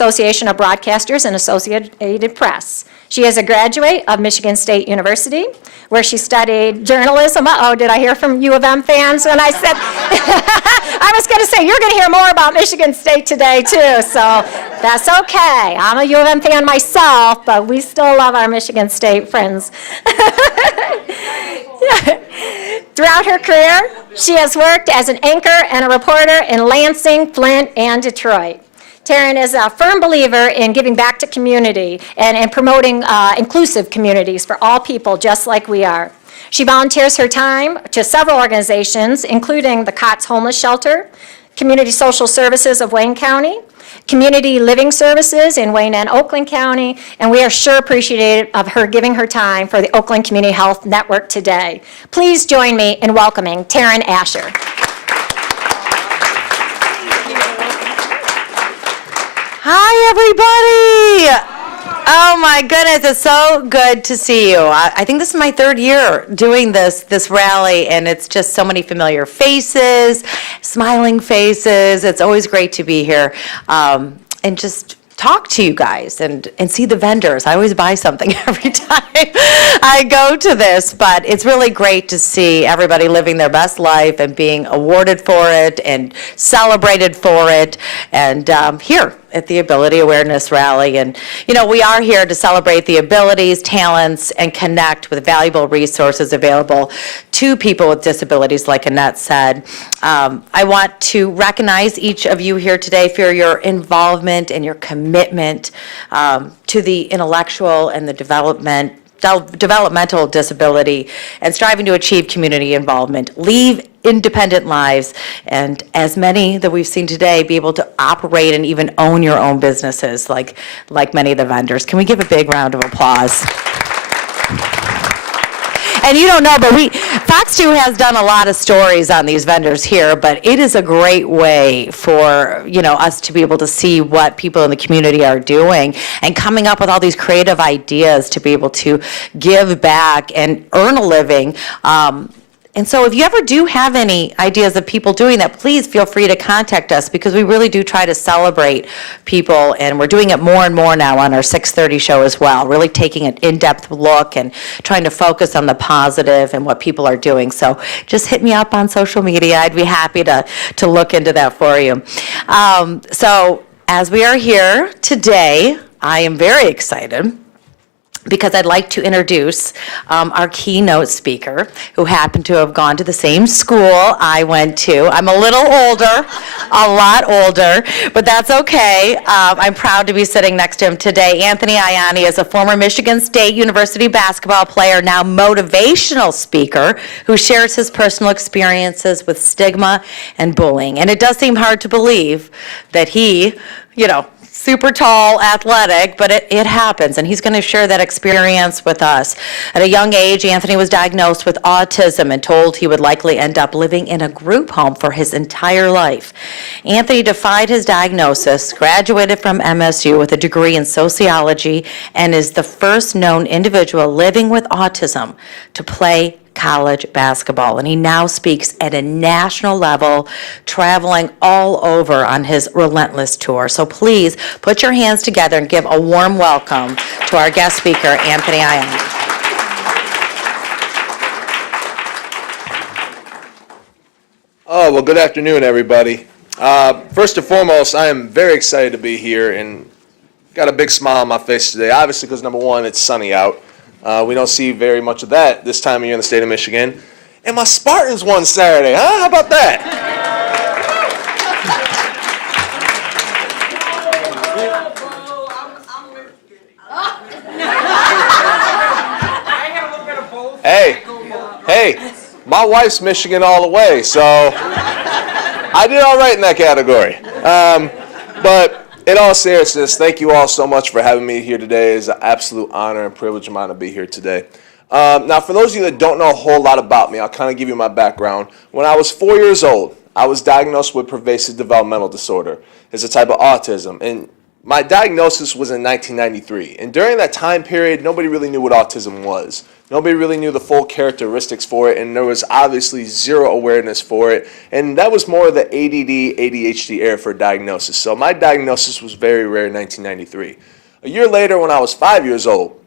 Association of Broadcasters and Associated Press. She is a graduate of Michigan State University, where she studied journalism. Uh-oh, did I hear from U of M fans when I said, I was going to say, you're going to hear more about Michigan State today, too, so that's okay. I'm a U of M fan myself, but we still love our Michigan State friends. Throughout her career, she has worked as an anchor and a reporter in Lansing, Flint, and Detroit. Taryn is a firm believer in giving back to community and promoting inclusive communities for all people just like we are. She volunteers her time to several organizations, including the COTS Homeless Shelter, Community Social Services of Wayne County, Community Living Services in Wayne and Oakland County, and we are sure appreciative of her giving her time for the Oakland Community Health Network today. Please join me in welcoming Taryn Asher. Hi, everybody. Oh my goodness, it's so good to see you. I think this is my third year doing this rally, and it's just so many familiar faces, smiling faces. It's always great to be here and just talk to you guys and see the vendors. I always buy something every time I go to this, but it's really great to see everybody living their best life and being awarded for it and celebrated for it, and here at the Ability Awareness Rally. And, you know, we are here to celebrate the abilities, talents, and connect with valuable resources available to people with disabilities, like Annette said. I want to recognize each of you here today for your involvement and your commitment to the intellectual and the developmental disability, and striving to achieve community involvement, lead independent lives, and as many that we've seen today, be able to operate and even own your own businesses like many of the vendors. Can we give a big round of applause? And you don't know, but Fox 2 has done a lot of stories on these vendors here, but it is a great way for, you know, us to be able to see what people in the community are doing and coming up with all these creative ideas to be able to give back and earn a living. And so if you ever do have any ideas of people doing that, please feel free to contact us, because we really do try to celebrate people, and we're doing it more and more now on our 6:30 show as well, really taking an in-depth look and trying to focus on the positive and what people are doing. So just hit me up on social media. I'd be happy to look into that for you. So as we are here today, I am very excited, because I'd like to introduce our keynote speaker, who happened to have gone to the same school I went to. I'm a little older, a lot older, but that's okay. I'm proud to be sitting next to him today. Anthony Ianni is a former Michigan State University basketball player, now motivational speaker, who shares his personal experiences with stigma and bullying. And it does seem hard to believe that he, you know, super tall, athletic, but it happens, and he's going to share that experience with us. At a young age, Anthony was diagnosed with autism and told he would likely end up living in a group home for his entire life. Anthony defied his diagnosis, graduated from MSU with a degree in sociology, and is the first known individual living with autism to play college basketball, and he now speaks at a national level, traveling all over on his Relentless tour. So please put your hands together and give a warm welcome to our guest speaker, Anthony Ianni. Oh, well, good afternoon, everybody. First and foremost, I am very excited to be here and got a big smile on my face today, obviously because, number one, it's sunny out. We don't see very much of that this time of year in the state of Michigan. And my Spartans won Saturday, huh? How about that? Hey, my wife's Michigan all the way, so I did all right in that category. But in all seriousness, thank you all so much for having me here today. It's an absolute honor and privilege of mine to be here today. Now, for those of you that don't know a whole lot about me, I'll kind of give you my background. When I was 4 years old, I was diagnosed with pervasive developmental disorder. It's a type of autism. And my diagnosis was in 1993. And during that time period, nobody really knew what autism was. Nobody really knew the full characteristics for it, and there was obviously zero awareness for it. And that was more of the ADD, ADHD era for diagnosis. So my diagnosis was very rare in 1993. A year later, when I was 5 years old,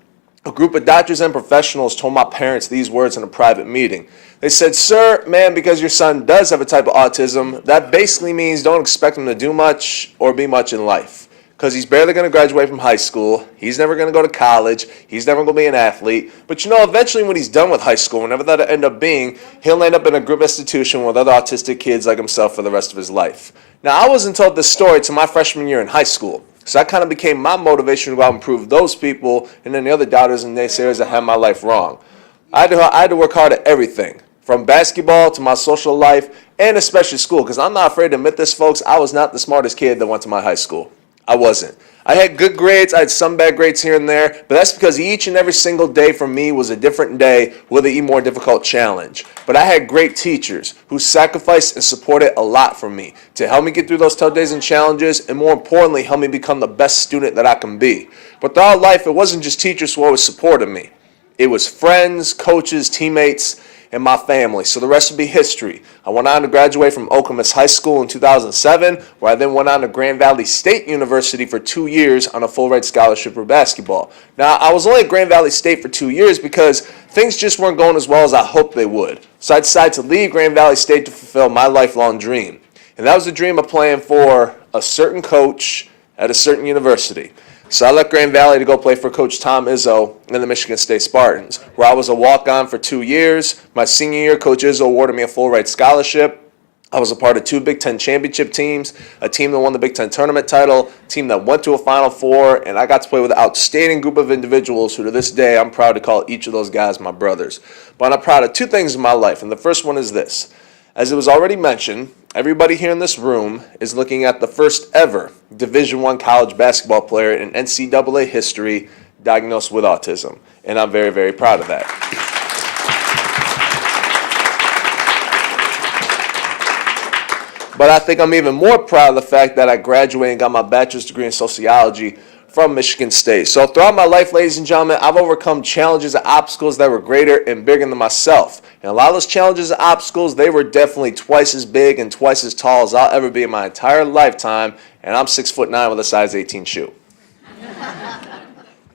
a group of doctors and professionals told my parents these words in a private meeting. They said, "Sir, man, because your son does have a type of autism, that basically means don't expect him to do much or be much in life. Because he's barely going to graduate from high school. He's never going to go to college. He's never going to be an athlete. But eventually when he's done with high school, whenever that end up being, he'll end up in a group institution with other autistic kids like himself for the rest of his life." Now, I wasn't told this story till my freshman year in high school. So that kind of became my motivation to go out and prove those people and then the other doubters and naysayers that had my life wrong. I had to work hard at everything, from basketball to my social life and especially school, because I'm not afraid to admit this, folks. I was not the smartest kid that went to my high school. I wasn't. I had good grades. I had some bad grades here and there, but that's because each and every single day for me was a different day with an even more difficult challenge. But I had great teachers who sacrificed and supported a lot for me to help me get through those tough days and challenges, and more importantly, help me become the best student that I can be. But throughout life, it wasn't just teachers who always supported me. It was friends, coaches, teammates, and my family. So the rest would be history. I went on to graduate from Okemos High School in 2007, where I then went on to Grand Valley State University for 2 years on a full-ride scholarship for basketball. Now, I was only at Grand Valley State for 2 years because things just weren't going as well as I hoped they would. So I decided to leave Grand Valley State to fulfill my lifelong dream. And that was the dream of playing for a certain coach at a certain university. So I left Grand Valley to go play for Coach Tom Izzo in the Michigan State Spartans, where I was a walk-on for 2 years. My senior year, Coach Izzo awarded me a full-ride scholarship. I was a part of 2 Big Ten championship teams, a team that won the Big Ten tournament title, a team that went to a Final Four, and I got to play with an outstanding group of individuals who to this day I'm proud to call each of those guys my brothers. But I'm proud of 2 things in my life, and the first one is this. As it was already mentioned, everybody here in this room is looking at the first ever Division I college basketball player in NCAA history diagnosed with autism, and I'm very, very proud of that. But I think I'm even more proud of the fact that I graduated and got my bachelor's degree in sociology from Michigan State. So throughout my life, ladies and gentlemen, I've overcome challenges and obstacles that were greater and bigger than myself. And a lot of those challenges and obstacles, they were definitely twice as big and twice as tall as I'll ever be in my entire lifetime. And I'm 6'9" with a size 18 shoe.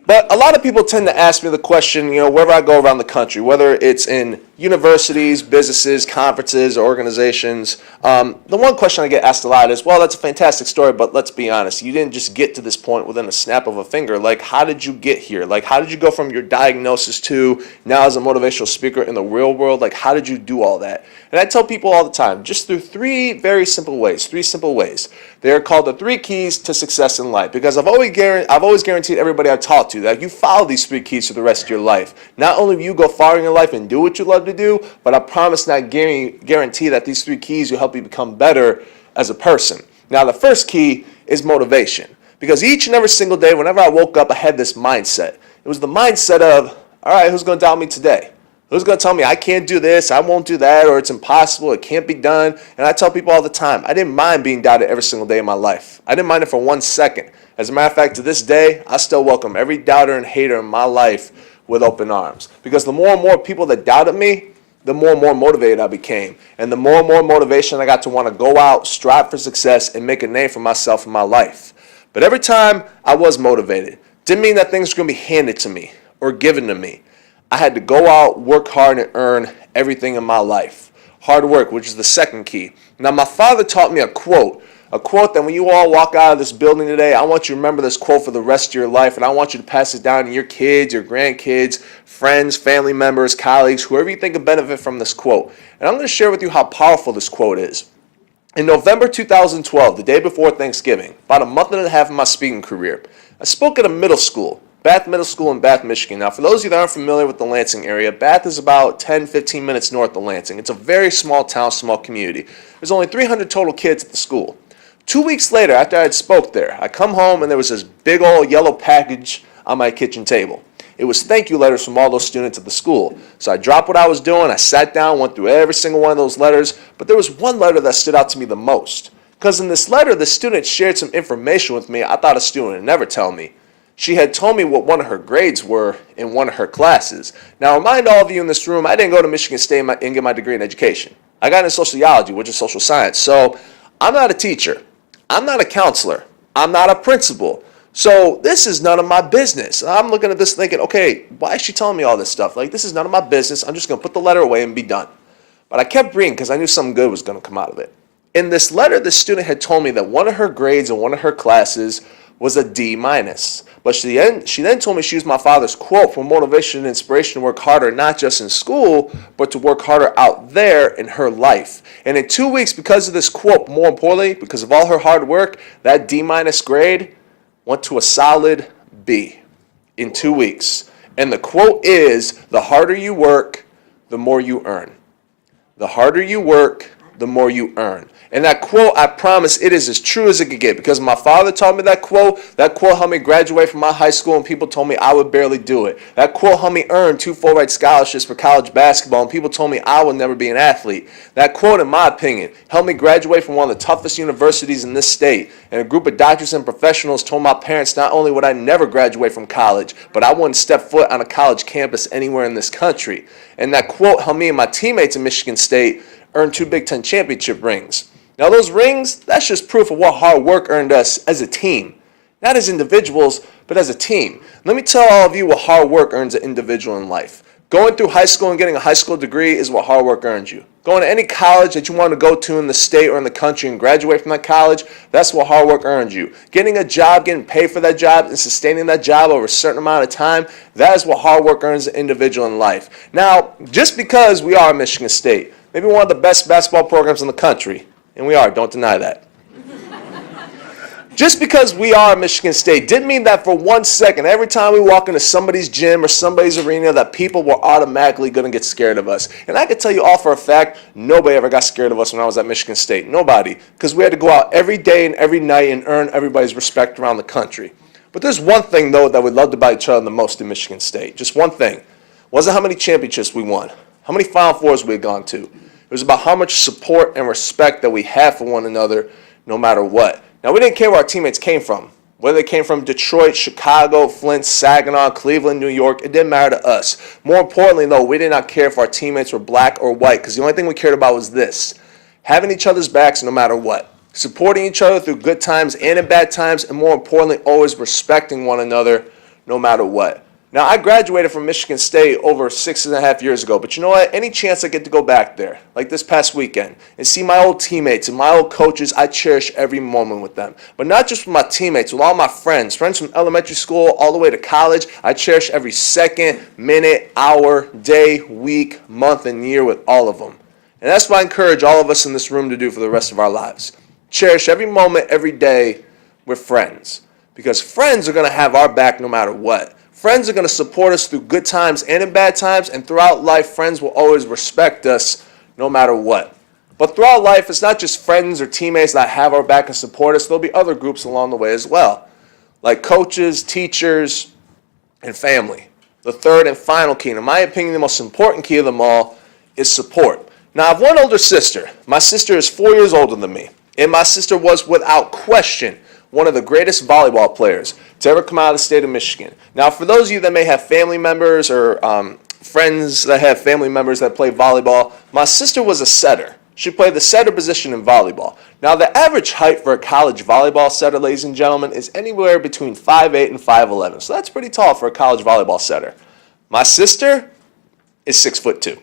But a lot of people tend to ask me the question, wherever I go around the country, whether it's in universities, businesses, conferences, or organizations, the one question I get asked a lot is, well, that's a fantastic story, but let's be honest, you didn't just get to this point within a snap of a finger. Like, how did you get here? Like, how did you go from your diagnosis to now as a motivational speaker in the real world? Like, how did you do all that? And I tell people all the time, just through 3 very simple ways, 3 simple ways. They're called the 3 keys to success in life, because I've always guaranteed everybody I've talked to that you follow these 3 keys for the rest of your life. Not only will you go far in your life and do what you love to do, but I promise not guarantee that these 3 keys will help you become better as a person. Now, the first key is motivation, because each and every single day, whenever I woke up, I had this mindset. It was the mindset of, all right, who's going to doubt me today? Who's going to tell me I can't do this, I won't do that, or it's impossible, it can't be done? And I tell people all the time, I didn't mind being doubted every single day of my life. I didn't mind it for 1 second. As a matter of fact, to this day, I still welcome every doubter and hater in my life with open arms. Because the more and more people that doubted me, the more and more motivated I became. And the more and more motivation I got to want to go out, strive for success, and make a name for myself in my life. But every time I was motivated, didn't mean that things were going to be handed to me or given to me. I had to go out, work hard, and earn everything in my life. Hard work, which is the second key. Now, my father taught me a quote that when you all walk out of this building today, I want you to remember this quote for the rest of your life, and I want you to pass it down to your kids, your grandkids, friends, family members, colleagues, whoever you think could benefit from this quote. And I'm going to share with you how powerful this quote is. In November 2012, the day before Thanksgiving, about a month and a half of my speaking career, I spoke at a middle school, Bath Middle School in Bath, Michigan. Now, for those of you that aren't familiar with the Lansing area, Bath is about 10-15 minutes north of Lansing. It's a very small town, small community. There's only 300 total kids at the school. 2 weeks later, after I had spoke there, I come home and there was this big old yellow package on my kitchen table. It was thank you letters from all those students at the school. So I dropped what I was doing, I sat down, went through every single one of those letters, but there was one letter that stood out to me the most. Because in this letter, the student shared some information with me I thought a student would never tell me. she had told me what one of her grades were in one of her classes. Now, remind all of you in this room, I didn't go to Michigan State and get my degree in education. I got into sociology, which is social science. So I'm not a teacher. I'm not a counselor. I'm not a principal. So this is none of my business. I'm looking at this thinking, okay, why is she telling me all this stuff? Like, this is none of my business. I'm just going to put the letter away and be done. But I kept reading because I knew something good was going to come out of it. In this letter, the student had told me that one of her grades in one of her classes was a D-. But she then told me she used my father's quote for motivation and inspiration to work harder, not just in school, but to work harder out there in her life. And in 2 weeks, because of this quote, more importantly, because of all her hard work, that D- grade went to a solid B in 2 weeks. And the quote is, the harder you work, the more you earn. The harder you work, the more you earn. And that quote, I promise, it is as true as it could get, because my father taught me that quote helped me graduate from my high school, and people told me I would barely do it. That quote helped me earn 2 full-ride scholarships for college basketball, and people told me I would never be an athlete. That quote, in my opinion, helped me graduate from one of the toughest universities in this state, and a group of doctors and professionals told my parents not only would I never graduate from college, but I wouldn't step foot on a college campus anywhere in this country. And that quote helped me and my teammates at Michigan State earn 2 Big Ten championship rings. Now those rings, that's just proof of what hard work earned us as a team. Not as individuals, but as a team. Let me tell all of you what hard work earns an individual in life. Going through high school and getting a high school degree is what hard work earns you. Going to any college that you want to go to in the state or in the country and graduate from that college, that's what hard work earns you. Getting a job, getting paid for that job, and sustaining that job over a certain amount of time, that is what hard work earns an individual in life. Now, just because we are Michigan State, maybe one of the best basketball programs in the country, and we are, don't deny that. Just because we are Michigan State didn't mean that for 1 second, every time we walk into somebody's gym or somebody's arena, that people were automatically going to get scared of us. And I can tell you all for a fact, nobody ever got scared of us when I was at Michigan State. Nobody. Because we had to go out every day and every night and earn everybody's respect around the country. But there's one thing, though, that we loved about each other the most in Michigan State. Just one thing. It wasn't how many championships we won, how many Final Fours we had gone to. It was about how much support and respect that we have for one another no matter what. Now, we didn't care where our teammates came from. Whether they came from Detroit, Chicago, Flint, Saginaw, Cleveland, New York, it didn't matter to us. More importantly, though, we did not care if our teammates were black or white, because the only thing we cared about was this: having each other's backs no matter what. Supporting each other through good times and in bad times, and more importantly, always respecting one another no matter what. Now, I graduated from Michigan State over 6.5 years ago, but you know what? Any chance I get to go back there, like this past weekend, and see my old teammates and my old coaches, I cherish every moment with them. But not just with my teammates, with all my friends from elementary school all the way to college, I cherish every second, minute, hour, day, week, month, and year with all of them. And that's what I encourage all of us in this room to do for the rest of our lives. Cherish every moment, every day with friends. Because friends are going to have our back no matter what. Friends are going to support us through good times and in bad times, and throughout life, friends will always respect us no matter what. But throughout life, it's not just friends or teammates that have our back and support us. There'll be other groups along the way as well, like coaches, teachers, and family. The third and final key, and in my opinion, the most important key of them all, is support. Now, I have one older sister. My sister is 4 years older than me, and my sister was, without question, one of the greatest volleyball players to ever come out of the state of Michigan. Now, for those of you that may have family members or friends that have family members that play volleyball, my sister was a setter. She played the setter position in volleyball. Now, the average height for a college volleyball setter, ladies and gentlemen, is anywhere between 5'8" and 5'11". So that's pretty tall for a college volleyball setter. My sister is 6'2".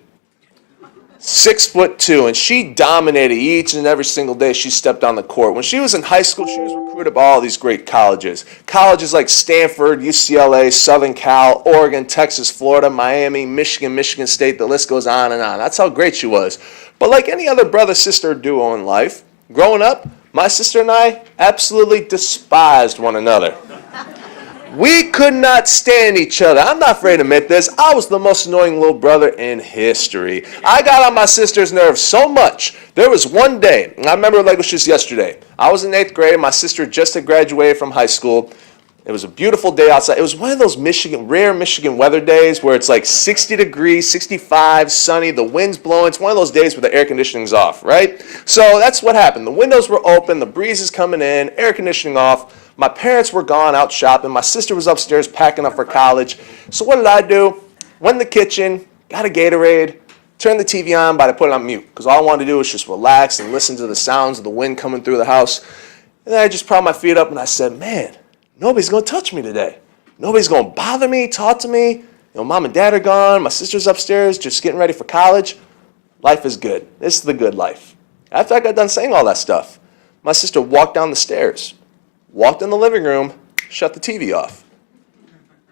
6'2", and she dominated each and every single day she stepped on the court. When she was in high school, she was recruited by all these great colleges. Colleges like Stanford, UCLA, Southern Cal, Oregon, Texas, Florida, Miami, Michigan, Michigan State, the list goes on and on. That's how great she was. But like any other brother-sister duo in life, growing up, my sister and I absolutely despised one another. We could not stand each other. I'm not afraid to admit this. I was the most annoying little brother in history. I got on my sister's nerves so much. There was one day, and I remember it like it was just yesterday. I was in 8th grade. My sister just had graduated from high school. It was a beautiful day outside. It was one of those rare Michigan weather days where it's like 60 degrees, 65, sunny, the wind's blowing. It's one of those days where the air conditioning's off, right? So that's what happened. The windows were open, the breeze is coming in, air conditioning off. My parents were gone out shopping. My sister was upstairs packing up for college. So what did I do? Went in the kitchen, got a Gatorade, turned the TV on, but I put it on mute because all I wanted to do was just relax and listen to the sounds of the wind coming through the house. And then I just propped my feet up and I said, man, nobody's going to touch me today. Nobody's going to bother me, talk to me. Mom and dad are gone. My sister's upstairs just getting ready for college. Life is good. This is the good life. After I got done saying all that stuff, my sister walked down the stairs, walked in the living room, shut the TV off.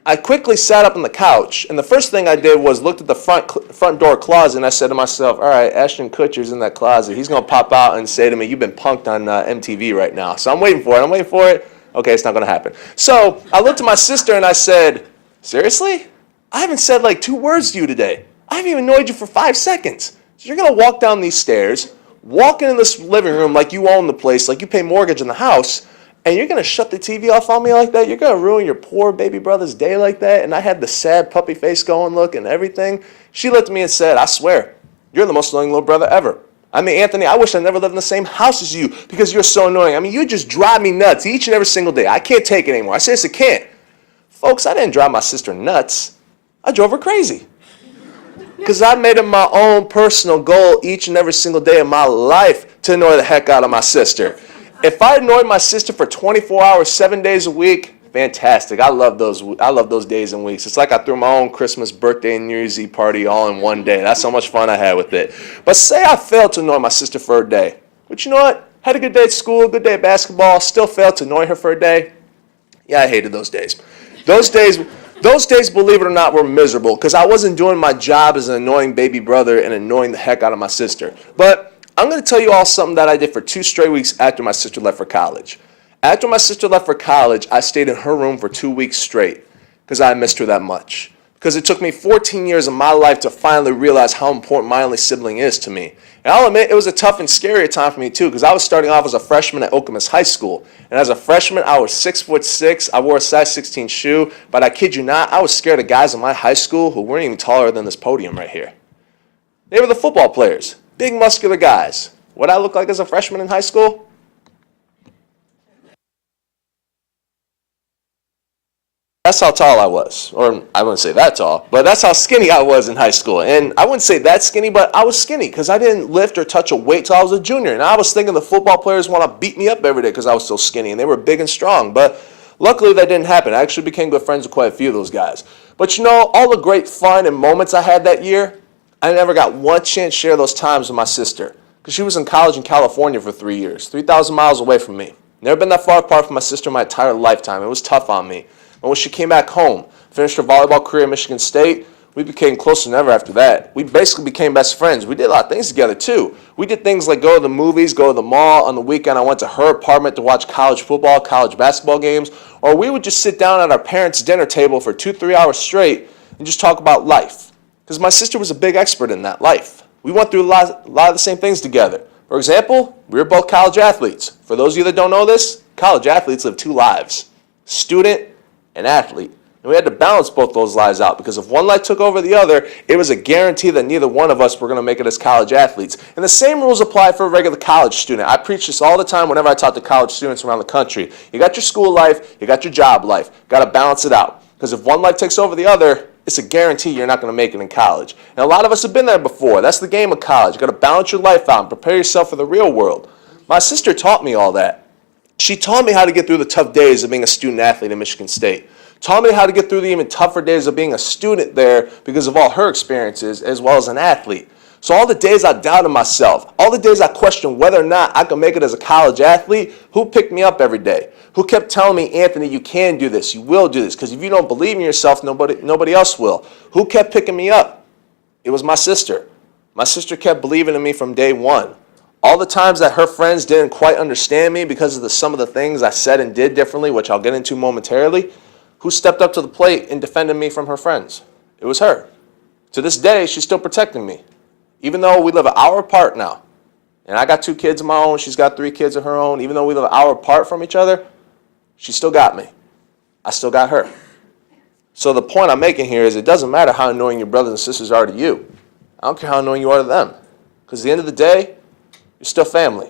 I quickly sat up on the couch, and the first thing I did was looked at the front door closet, and I said to myself, all right, Ashton Kutcher's in that closet. He's going to pop out and say to me, you've been punked on MTV right now. So I'm waiting for it. Okay, it's not going to happen. So I looked at my sister, and I said, seriously? I haven't said like 2 words to you today. I haven't even annoyed you for 5 seconds. So you're going to walk down these stairs, walk into this living room like you own the place, like you pay mortgage in the house, and you're going to shut the TV off on me like that? You're going to ruin your poor baby brother's day like that? And I had the sad puppy face going look and everything. She looked at me and said, I swear, you're the most annoying little brother ever. I mean, Anthony, I wish I never lived in the same house as you because you're so annoying. I mean, you just drive me nuts each and every single day. I can't take it anymore. I seriously can't. Folks, I didn't drive my sister nuts. I drove her crazy. Because I made it my own personal goal each and every single day of my life to annoy the heck out of my sister. If I annoyed my sister for 24 hours, 7 days a week, fantastic. I love those days and weeks. It's like I threw my own Christmas, birthday, and New Year's Eve party all in one day. That's how much fun I had with it. But say I failed to annoy my sister for a day. But you know what? Had a good day at school, good day at basketball, still failed to annoy her for a day. Yeah, I hated those days. Those days, believe it or not, were miserable because I wasn't doing my job as an annoying baby brother and annoying the heck out of my sister. But I'm going to tell you all something that I did for 2 straight weeks after my sister left for college. After my sister left for college, I stayed in her room for 2 weeks straight because I missed her that much. Because it took me 14 years of my life to finally realize how important my only sibling is to me. And I'll admit, it was a tough and scary time for me too because I was starting off as a freshman at Okemos High School. And as a freshman, I was 6'6". I wore a size 16 shoe. But I kid you not, I was scared of guys in my high school who weren't even taller than this podium right here. They were the football players. Big, muscular guys. What did I look like as a freshman in high school? That's how tall I was. Or I wouldn't say that tall, but that's how skinny I was in high school. And I wouldn't say that skinny, but I was skinny because I didn't lift or touch a weight till I was a junior. And I was thinking the football players want to beat me up every day because I was so skinny. And they were big and strong. But luckily that didn't happen. I actually became good friends with quite a few of those guys. But you know, all the great fun and moments I had that year, I never got one chance to share those times with my sister because she was in college in California for 3 years, 3,000 miles away from me. Never been that far apart from my sister my entire lifetime. It was tough on me. But when she came back home, finished her volleyball career at Michigan State, we became closer than ever after that. We basically became best friends. We did a lot of things together too. We did things like go to the movies, go to the mall. On the weekend, I went to her apartment to watch college football, college basketball games. Or we would just sit down at our parents' dinner table for 2-3 hours straight and just talk about life. Because my sister was a big expert in that life. We went through a lot of the same things together. For example, we were both college athletes. For those of you that don't know this, college athletes live 2 lives, student and athlete. And we had to balance both those lives out because if one life took over the other, it was a guarantee that neither one of us were going to make it as college athletes. And the same rules apply for a regular college student. I preach this all the time whenever I talk to college students around the country. You got your school life, you got your job life. Got to balance it out. Because if one life takes over the other, it's a guarantee you're not going to make it in college. And a lot of us have been there before. That's the game of college. You got to balance your life out and prepare yourself for the real world. My sister taught me all that. She taught me how to get through the tough days of being a student athlete at Michigan State. Taught me how to get through the even tougher days of being a student there because of all her experiences as well as an athlete. So all the days I doubted myself, all the days I questioned whether or not I could make it as a college athlete, who picked me up every day? Who kept telling me, Anthony, you can do this, you will do this, because if you don't believe in yourself, nobody else will. Who kept picking me up? It was my sister. My sister kept believing in me from day one. All the times that her friends didn't quite understand me because of some of the things I said and did differently, which I'll get into momentarily, who stepped up to the plate and defended me from her friends? It was her. To this day, she's still protecting me. Even though we live an hour apart now, and I got 2 kids of my own, she's got 3 kids of her own, even though we live an hour apart from each other, she still got me. I still got her. So the point I'm making here is it doesn't matter how annoying your brothers and sisters are to you. I don't care how annoying you are to them. Because at the end of the day, you're still family.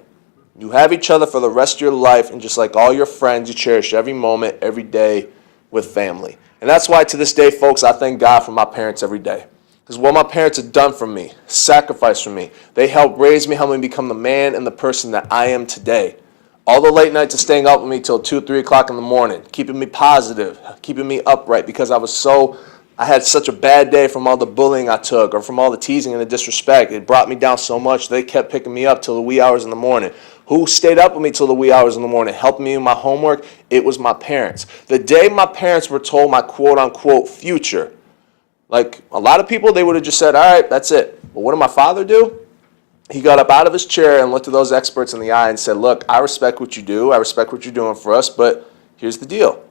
You have each other for the rest of your life, and just like all your friends, you cherish every moment, every day with family. And that's why to this day, folks, I thank God for my parents every day. Because what my parents have done for me, sacrificed for me, they helped raise me, helped me become the man and the person that I am today. All the late nights of staying up with me till 2, 3 o'clock in the morning, keeping me positive, keeping me upright because I had such a bad day from all the bullying I took or from all the teasing and the disrespect. It brought me down so much, they kept picking me up till the wee hours in the morning. Who stayed up with me till the wee hours in the morning, helping me with my homework? It was my parents. The day my parents were told my quote-unquote future, like a lot of people, they would have just said, all right, that's it. But what did my father do? He got up out of his chair and looked at those experts in the eye and said, look, I respect what you do. I respect what you're doing for us, but here's the deal.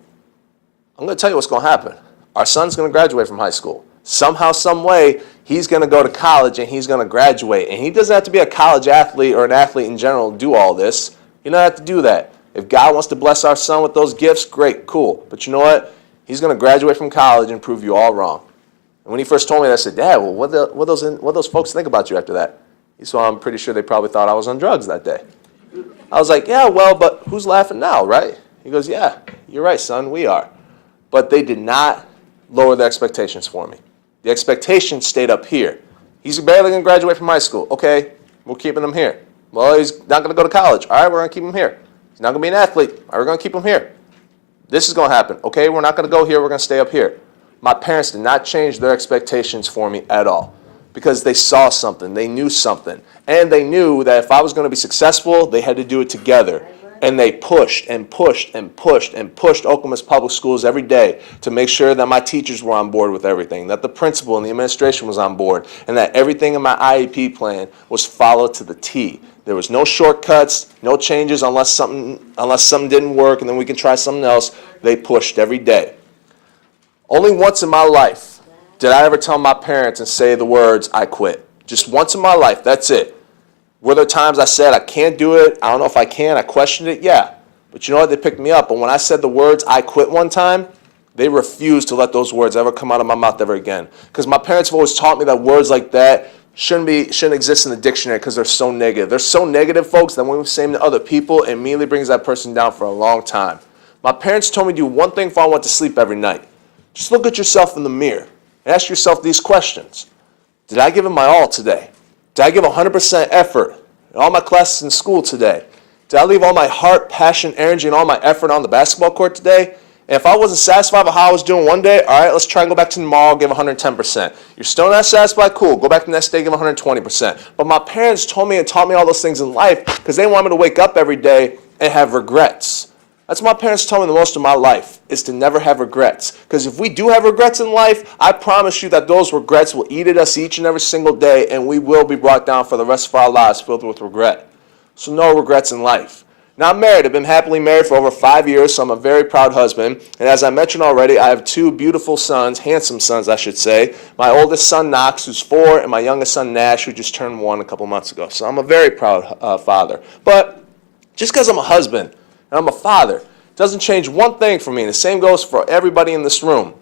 I'm going to tell you what's going to happen. Our son's going to graduate from high school. Somehow, some way, he's going to go to college and he's going to graduate. And he doesn't have to be a college athlete or an athlete in general to do all this. You don't have to do that. If God wants to bless our son with those gifts, great, cool. But you know what? He's going to graduate from college and prove you all wrong. And when he first told me that, I said, Dad, well, what those folks think about you after that? So I'm pretty sure they probably thought I was on drugs that day. I was like, yeah, well, but who's laughing now, right? He goes, yeah, you're right, son, we are. But they did not lower the expectations for me. The expectations stayed up here. He's barely going to graduate from high school. Okay, we're keeping him here. Well, he's not going to go to college. All right, we're going to keep him here. He's not going to be an athlete. All right, we're going to keep him here. This is going to happen. Okay, we're not going to go here. We're going to stay up here. My parents did not change their expectations for me at all because they saw something. They knew something. And they knew that if I was going to be successful, they had to do it together. And they pushed and pushed and pushed and pushed Okemos Public Schools every day to make sure that my teachers were on board with everything, that the principal and the administration was on board, and that everything in my IEP plan was followed to the T. There was no shortcuts, no changes unless something didn't work, and then we can try something else. They pushed every day. Only once in my life did I ever tell my parents and say the words, I quit. Just once in my life, that's it. Were there times I said, I can't do it, I don't know if I can, I questioned it? Yeah. But you know what? They picked me up. But when I said the words, I quit one time, they refused to let those words ever come out of my mouth ever again. Because my parents have always taught me that words like that shouldn't exist in the dictionary because they're so negative. They're so negative, folks, that when we say them to other people, it immediately brings that person down for a long time. My parents told me to do one thing before I went to sleep every night. Just look at yourself in the mirror and ask yourself these questions. Did I give it my all today? Did I give 100% effort in all my classes in school today? Did I leave all my heart, passion, energy, and all my effort on the basketball court today? And if I wasn't satisfied with how I was doing one day, all right, let's try and go back to tomorrow, give 110%. You're still not satisfied? Cool. Go back the next day, give 120%. But my parents told me and taught me all those things in life because they want me to wake up every day and have regrets. That's what my parents told me the most of my life, is to never have regrets. Because if we do have regrets in life, I promise you that those regrets will eat at us each and every single day, and we will be brought down for the rest of our lives filled with regret. So no regrets in life. Now I'm married. I've been happily married for over 5 years, so I'm a very proud husband. And as I mentioned already, I have 2 beautiful sons, handsome sons, I should say. My oldest son, Knox, who's 4, and my youngest son, Nash, who just turned 1 a couple months ago. So I'm a very proud father. But just because I'm a husband and I'm a father doesn't change one thing for me, and the same goes for everybody in this room.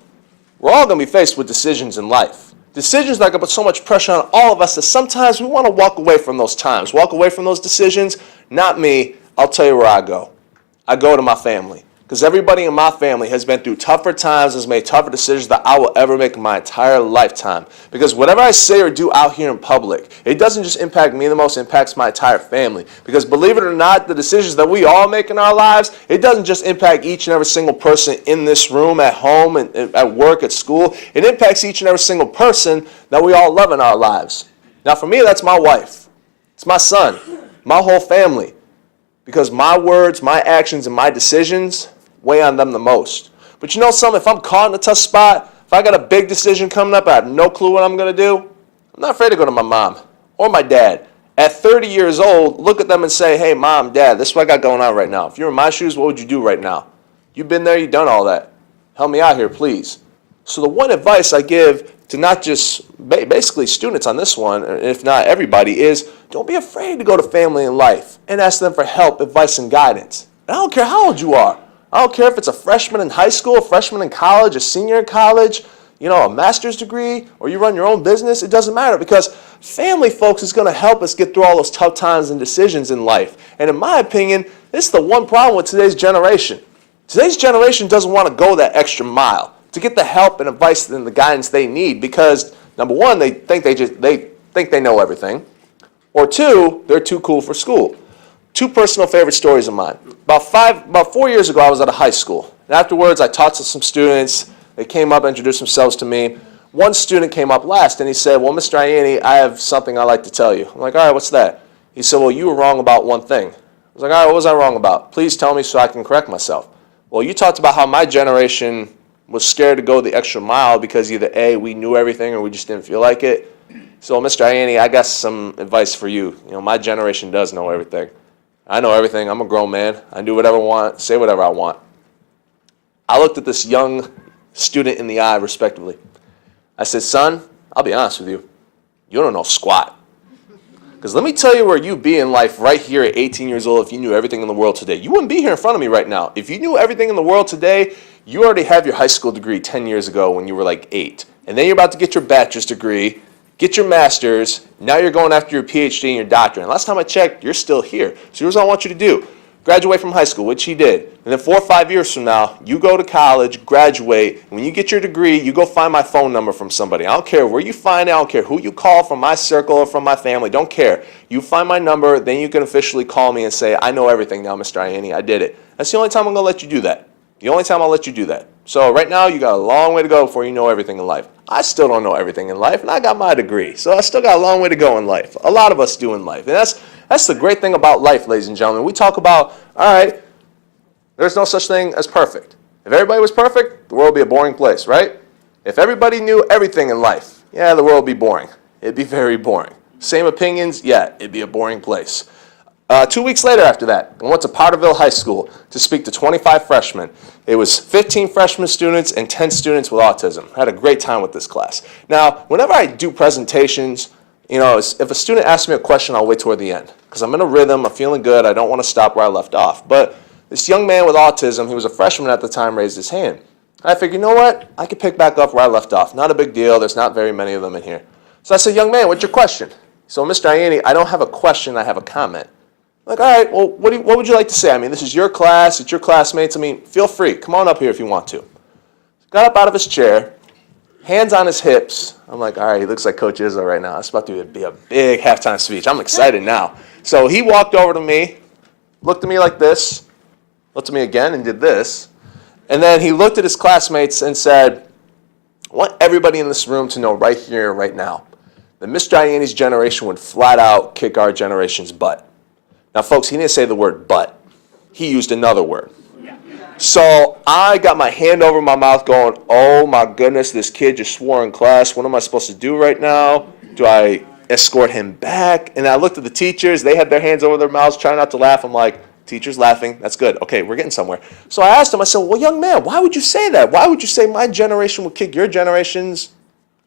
We're all going to be faced with decisions in life. Decisions that can put so much pressure on all of us that sometimes we want to walk away from those times, walk away from those decisions. Not me. I'll tell you where I go. I go to my family. Because everybody in my family has been through tougher times, has made tougher decisions that I will ever make in my entire lifetime. Because whatever I say or do out here in public, it doesn't just impact me the most, it impacts my entire family. Because believe it or not, the decisions that we all make in our lives, it doesn't just impact each and every single person in this room, at home, and at work, at school. It impacts each and every single person that we all love in our lives. Now for me, that's my wife. It's my son, my whole family. Because my words, my actions, and my decisions weigh on them the most. But you know something? If I'm caught in a tough spot, if I got a big decision coming up, I have no clue what I'm going to do, I'm not afraid to go to my mom or my dad. At 30 years old, look at them and say, hey, Mom, Dad, this is what I got going on right now. If you were in my shoes, what would you do right now? You've been there, you've done all that. Help me out here, please. So the one advice I give to not just basically students on this one, if not everybody, is don't be afraid to go to family in life and ask them for help, advice, and guidance. And I don't care how old you are. I don't care if it's a freshman in high school, a freshman in college, a senior in college, a master's degree, or you run your own business. It doesn't matter, because family, folks, is going to help us get through all those tough times and decisions in life. And in my opinion, this is the one problem with today's generation. Today's generation doesn't want to go that extra mile to get the help and advice and the guidance they need, because number one, they think they know everything, or two, they're too cool for school. Two personal favorite stories of mine. About 4 years ago, I was at a high school, and afterwards I talked to some students. They came up and introduced themselves to me. One student came up last, and he said, well, Mr. Ianni, I have something I'd like to tell you. I'm like, all right, what's that? He said, well, you were wrong about one thing. I was like, all right, what was I wrong about? Please tell me so I can correct myself. Well, you talked about how my generation was scared to go the extra mile because either A, we knew everything, or we just didn't feel like it. So, Mr. Ianni, I got some advice for you. My generation does know everything. I know everything. I'm a grown man. I do whatever I want, say whatever I want. I looked at this young student in the eye, respectively. I said, son, I'll be honest with you. You don't know squat. Because let me tell you where you'd be in life right here at 18 years old if you knew everything in the world today. You wouldn't be here in front of me right now. If you knew everything in the world today, you already have your high school degree 10 years ago when you were like 8. And then you're about to get your bachelor's degree, get your master's. Now you're going after your PhD and your doctorate. And last time I checked, you're still here. So here's what I want you to do. Graduate from high school, which he did. And then 4 or 5 years from now, you go to college, graduate. And when you get your degree, you go find my phone number from somebody. I don't care where you find it. I don't care who you call from my circle or from my family. Don't care. You find my number, then you can officially call me and say, I know everything now, Mr. Ianni. I did it. That's the only time I'm going to let you do that. The only time I'll let you do that. So right now, you got a long way to go before you know everything in life. I still don't know everything in life, and I got my degree. So I still got a long way to go in life. A lot of us do in life. And that's the great thing about life, ladies and gentlemen. We talk about, all right, there's no such thing as perfect. If everybody was perfect, the world would be a boring place, right? If everybody knew everything in life, yeah, the world would be boring. It'd be very boring. Same opinions, yeah, it'd be a boring place. 2 weeks later after that, I went to Potterville High School to speak to 25 freshmen. It was 15 freshman students and 10 students with autism. I had a great time with this class. Now, whenever I do presentations, if a student asks me a question, I'll wait toward the end, because I'm in a rhythm, I'm feeling good, I don't want to stop where I left off. But this young man with autism, he was a freshman at the time, raised his hand. I figured, you know what, I could pick back up where I left off. Not a big deal, there's not very many of them in here. So I said, young man, what's your question? So, Mr. Ianni, I don't have a question, I have a comment. I'm like, all right, well, what would you like to say? I mean, this is your class, it's your classmates. I mean, feel free, come on up here if you want to. Got up out of his chair, hands on his hips. I'm like, all right, he looks like Coach Izzo right now. It's about to be a big halftime speech. I'm excited now. So he walked over to me, looked at me like this, looked at me again and did this. And then he looked at his classmates and said, I want everybody in this room to know right here, right now, that Mr. Ianni's generation would flat out kick our generation's butt. Now, folks, he didn't say the word but. He used another word. So I got my hand over my mouth going, oh my goodness, this kid just swore in class. What am I supposed to do right now? Do I escort him back? And I looked at the teachers. They had their hands over their mouths, trying not to laugh. I'm like, teacher's laughing. That's good. Okay, we're getting somewhere. So I asked him, I said, well, young man, why would you say that? Why would you say my generation would kick your generation's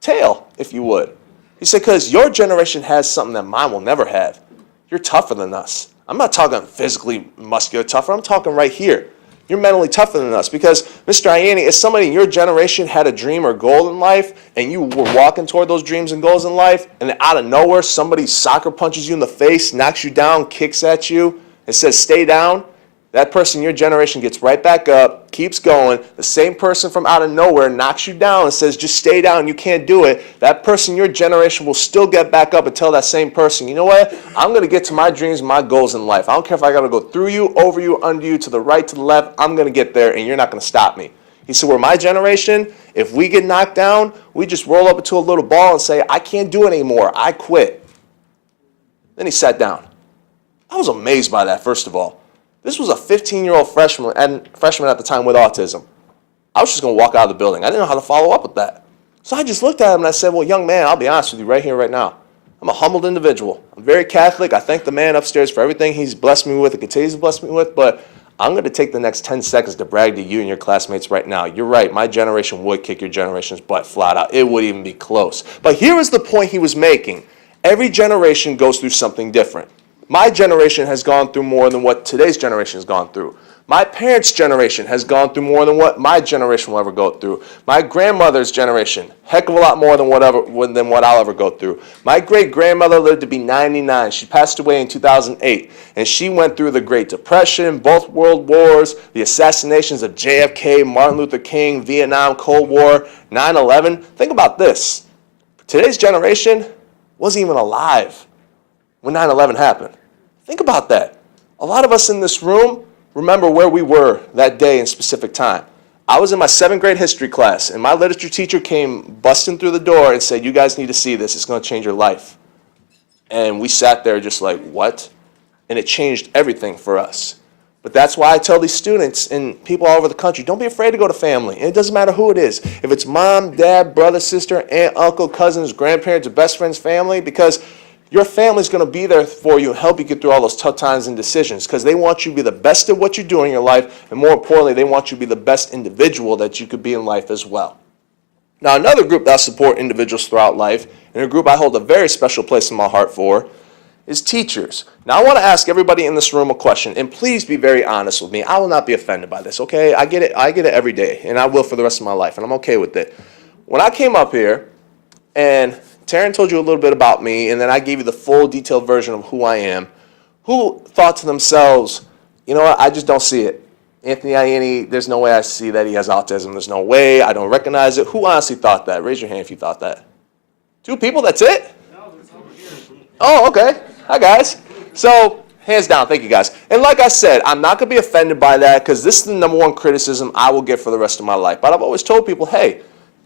tail, if you would? He said, because your generation has something that mine will never have. You're tougher than us. I'm not talking physically muscular tougher. I'm talking right here. You're mentally tougher than us, because, Mr. Ianni, if somebody in your generation had a dream or goal in life and you were walking toward those dreams and goals in life, and then out of nowhere somebody soccer punches you in the face, knocks you down, kicks at you, and says stay down, that person in your generation gets right back up, keeps going. The same person from out of nowhere knocks you down and says just stay down, you can't do it. That person in your generation will still get back up and tell that same person, you know what, I'm going to get to my dreams, my goals in life. I don't care if I got to go through you, over you, under you, to the right, to the left, I'm going to get there and you're not going to stop me. He said, we're my generation, if we get knocked down, we just roll up into a little ball and say, I can't do it anymore, I quit. Then he sat down. I was amazed by that, first of all. This was a 15-year-old freshman at the time with autism. I was just going to walk out of the building. I didn't know how to follow up with that. So I just looked at him and I said, well, young man, I'll be honest with you right here, right now. I'm a humbled individual. I'm very Catholic. I thank the man upstairs for everything he's blessed me with and continues to bless me with, but I'm going to take the next 10 seconds to brag to you and your classmates right now. You're right. My generation would kick your generation's butt flat out. It wouldn't even be close. But here is the point he was making. Every generation goes through something different. My generation has gone through more than what today's generation has gone through. My parents' generation has gone through more than what my generation will ever go through. My grandmother's generation, heck of a lot more than what I'll ever go through. My great-grandmother lived to be 99. She passed away in 2008, and she went through the Great Depression, both world wars, the assassinations of JFK, Martin Luther King, Vietnam, Cold War, 9/11. Think about this. Today's generation wasn't even alive when 9/11 happened. Think about that. A lot of us in this room remember where we were that day in specific time. I was in my 7th grade history class, and my literature teacher came busting through the door and said, "You guys need to see this. It's going to change your life." And we sat there just like, what? And it changed everything for us. But that's why I tell these students and people all over the country, don't be afraid to go to family. And it doesn't matter who it is. If it's mom, dad, brother, sister, aunt, uncle, cousins, grandparents, or best friend's family, because your family's going to be there for you and help you get through all those tough times and decisions, because they want you to be the best at what you're doing in your life, and more importantly, they want you to be the best individual that you could be in life as well. Now, another group that I support individuals throughout life, and a group I hold a very special place in my heart for, is teachers. Now, I want to ask everybody in this room a question, and please be very honest with me. I will not be offended by this, okay? I get it every day, and I will for the rest of my life, and I'm okay with it. When I came up here, and Taryn told you a little bit about me, and then I gave you the full detailed version of who I am, who thought to themselves, you know what, I just don't see it. Anthony Ianni, there's no way I see that he has autism. There's no way. I don't recognize it. Who honestly thought that? Raise your hand if you thought that. 2 people, that's it? Oh, okay. Hi, guys. So, hands down, thank you, guys. And like I said, I'm not going to be offended by that, because this is the number 1 criticism I will get for the rest of my life. But I've always told people, hey,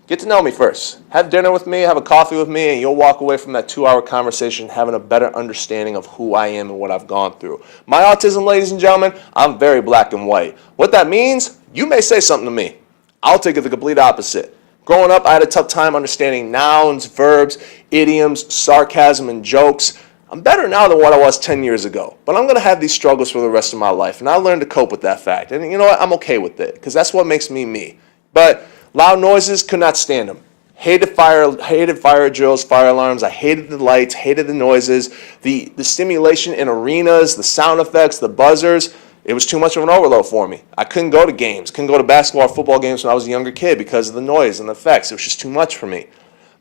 get to know me first. Have dinner with me, have a coffee with me, and you'll walk away from that 2-hour conversation having a better understanding of who I am and what I've gone through. My autism, ladies and gentlemen, I'm very black and white. What that means, you may say something to me. I'll take it the complete opposite. Growing up, I had a tough time understanding nouns, verbs, idioms, sarcasm, and jokes. I'm better now than what I was 10 years ago, but I'm going to have these struggles for the rest of my life, and I learned to cope with that fact. And you know what? I'm okay with it, because that's what makes me me. But loud noises, could not stand them. Hated fire drills, fire alarms. I hated the lights, hated the noises, the stimulation in arenas, the sound effects, the buzzers. It was too much of an overload for me. I couldn't go to games, couldn't go to basketball or football games when I was a younger kid because of the noise and the effects. It was just too much for me.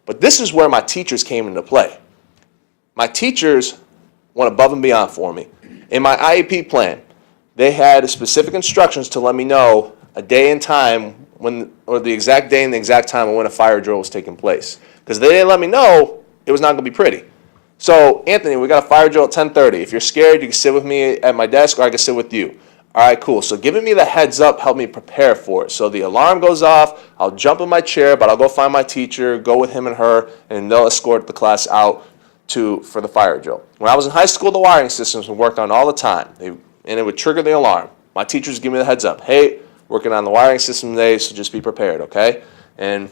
But this is where my teachers came into play. My teachers went above and beyond for me. In my IEP plan, they had specific instructions to let me know a day and time or the exact day and the exact time when a fire drill was taking place. Because they didn't let me know, it was not going to be pretty. So, Anthony, we got a fire drill at 10:30. If you're scared, you can sit with me at my desk, or I can sit with you. All right, cool. So giving me the heads up helped me prepare for it. So the alarm goes off, I'll jump in my chair, but I'll go find my teacher, go with him and her, and they'll escort the class out for the fire drill. When I was in high school, the wiring systems were worked on all the time, and it would trigger the alarm. My teachers give me the heads up. Hey, working on the wiring system today, so just be prepared, okay? And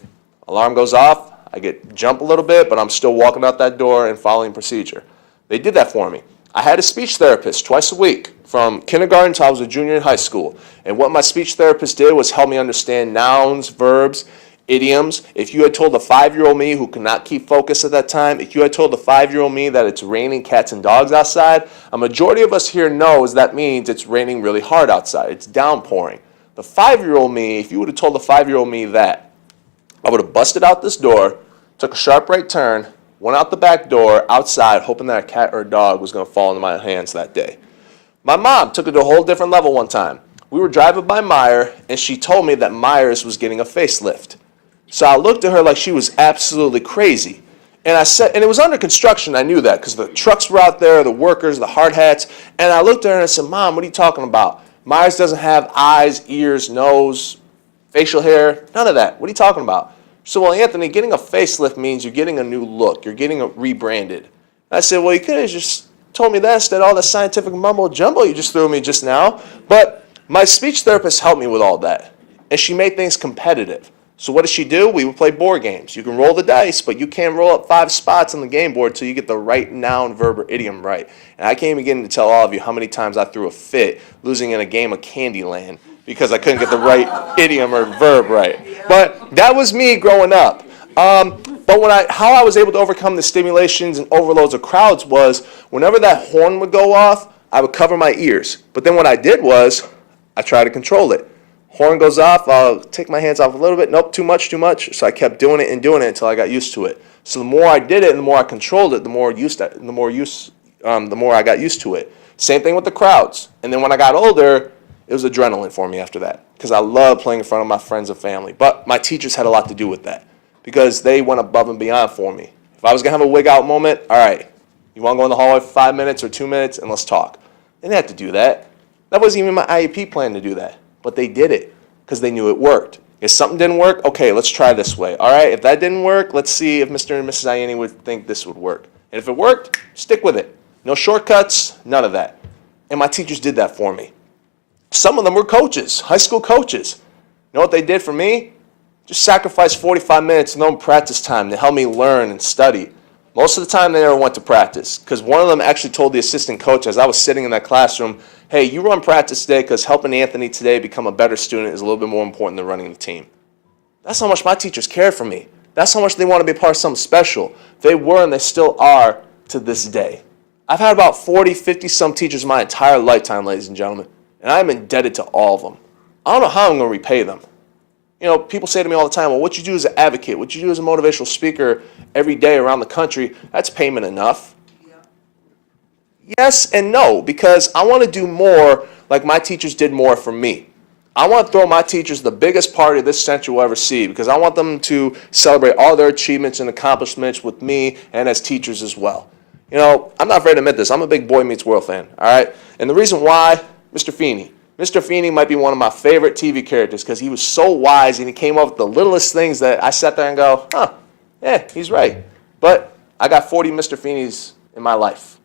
alarm goes off, I jump a little bit, but I'm still walking out that door and following procedure. They did that for me. I had a speech therapist twice a week from kindergarten until I was a junior in high school. And what my speech therapist did was help me understand nouns, verbs, idioms. If you had told the 5-year-old me who could not keep focus at that time, if you had told the 5-year-old me that it's raining cats and dogs outside, a majority of us here knows that means it's raining really hard outside. It's downpouring. The 5-year-old me, if you would have told the 5-year-old me that, I would have busted out this door, took a sharp right turn, went out the back door, outside, hoping that a cat or a dog was going to fall into my hands that day. My mom took it to a whole different level one time. We were driving by Meijer, and she told me that Meijers was getting a facelift. So I looked at her like she was absolutely crazy. And I said, and it was under construction, I knew that, because the trucks were out there, the workers, the hard hats. And I looked at her and I said, Mom, what are you talking about? Meijers doesn't have eyes, ears, nose, facial hair, none of that. What are you talking about? So, well, Anthony, getting a facelift means you're getting a new look. You're getting rebranded. I said, well, you could have just told me that instead of all the scientific mumbo jumbo you just threw me just now. But my speech therapist helped me with all that. And she made things competitive. So what does she do? We would play board games. You can roll the dice, but you can't roll up 5 spots on the game board until you get the right noun, verb, or idiom right. And I can't begin to tell all of you how many times I threw a fit losing in a game of Candyland because I couldn't get the right idiom or verb right. But that was me growing up. But how I was able to overcome the stimulations and overloads of crowds was whenever that horn would go off, I would cover my ears. But then what I did was I try to control it. Horn goes off, I'll take my hands off a little bit. Nope, too much. So I kept doing it until I got used to it. So the more I did it and the more I controlled it, the more I got used to it. Same thing with the crowds. And then when I got older, it was adrenaline for me after that, because I love playing in front of my friends and family. But my teachers had a lot to do with that, because they went above and beyond for me. If I was going to have a wig out moment, all right, you want to go in the hallway for 5 minutes or 2 minutes and let's talk. They didn't have to do that. That wasn't even my IEP plan to do that. But they did it because they knew it worked. If something didn't work, okay, let's try this way. All right, if that didn't work, let's see if Mr. and Mrs. Ianni would think this would work. And if it worked, stick with it. No shortcuts, none of that. And my teachers did that for me. Some of them were coaches, high school coaches. You know what they did for me? Just sacrifice 45 minutes of no practice time to help me learn and study. Most of the time, they never went to practice, because one of them actually told the assistant coach as I was sitting in that classroom, hey, you run practice today because helping Anthony today become a better student is a little bit more important than running the team. That's how much my teachers cared for me. That's how much they want to be a part of something special. They were and they still are to this day. I've had about 40, 50-some teachers my entire lifetime, ladies and gentlemen, and I'm indebted to all of them. I don't know how I'm going to repay them. You know, people say to me all the time, well, what you do as an advocate, what you do as a motivational speaker every day around the country, that's payment enough. Yeah. Yes and no, because I want to do more like my teachers did more for me. I want to throw my teachers the biggest party this century will ever see, because I want them to celebrate all their achievements and accomplishments with me and as teachers as well. You know, I'm not afraid to admit this. I'm a big Boy Meets World fan, all right? And the reason why, Mr. Feeney. Mr. Feeney might be one of my favorite TV characters because he was so wise and he came up with the littlest things that I sat there and go, yeah, he's right. But I got 40 Mr. Feeneys in my life,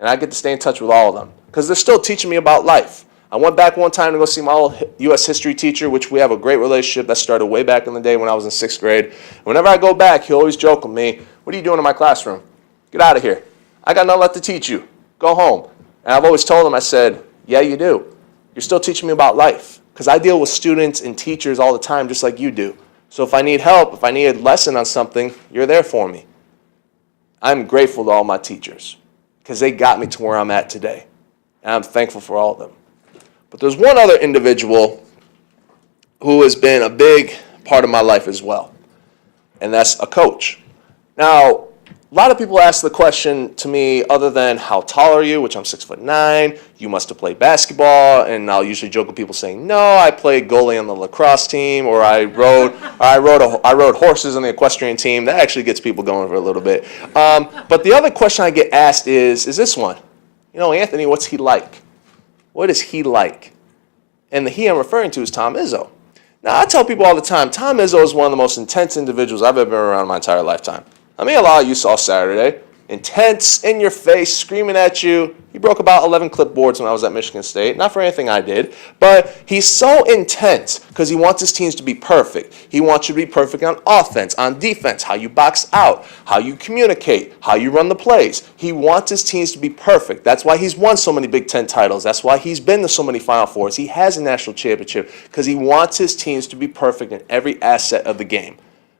and I get to stay in touch with all of them because they're still teaching me about life. I went back one time to go see my old U.S. history teacher, which we have a great relationship that started way back in the day when I was in 6th grade. Whenever I go back, he'll always joke with me, what are you doing in my classroom? Get out of here. I got nothing left to teach you. Go home. And I've always told him, I said, yeah, you do. You're still teaching me about life, because I deal with students and teachers all the time just like you do. So if I need help, if I need a lesson on something, you're there for me. I'm grateful to all my teachers because they got me to where I'm at today, and I'm thankful for all of them. But there's one other individual who has been a big part of my life as well, and that's a coach. Now, a lot of people ask the question to me, other than how tall are you, which I'm 6'9", you must have played basketball, and I'll usually joke with people saying, no, I played goalie on the lacrosse team, or I rode horses on the equestrian team. That actually gets people going for a little bit. But the other question I get asked is this one. You know, Anthony, what's he like? What is he like? And the he I'm referring to is Tom Izzo. Now, I tell people all the time, Tom Izzo is one of the most intense individuals I've ever been around in my entire lifetime. I mean, a lot of you saw Saturday. Intense, in your face, screaming at you. He broke about 11 clipboards when I was at Michigan State. Not for anything I did, but he's so intense because he wants his teams to be perfect. He wants you to be perfect on offense, on defense, how you box out, how you communicate, how you run the plays. He wants his teams to be perfect. That's why he's won so many Big Ten titles. That's why he's been to so many Final Fours. He has a national championship because he wants his teams to be perfect in every asset of the game.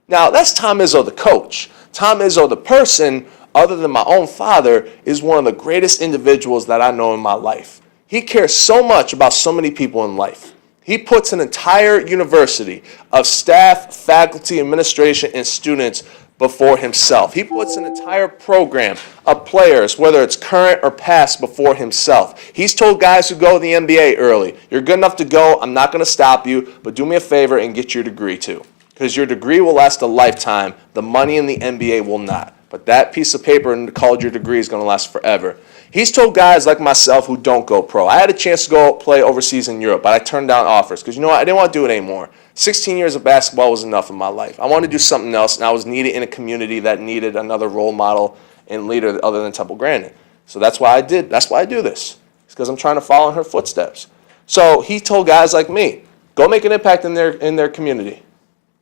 Now, that's Tom Izzo, the coach. Tom Izzo, the person, other than my own father, is one of the greatest individuals that I know in my life. He cares so much about so many people in life. He puts an entire university of staff, faculty, administration, and students before himself. He puts an entire program of players, whether it's current or past, before himself. He's told guys who go to the NBA early, you're good enough to go, I'm not going to stop you, but do me a favor and get your degree too. Because your degree will last a lifetime. The money in the NBA will not. But that piece of paper called your degree is going to last forever. He's told guys like myself who don't go pro. I had a chance to go play overseas in Europe, but I turned down offers because, you know what, I didn't want to do it anymore. 16 years of basketball was enough in my life. I wanted to do something else, and I was needed in a community that needed another role model and leader other than Temple Grandin. So that's why I did. That's why I do this. It's because I'm trying to follow in her footsteps. So he told guys like me, go make an impact in their community.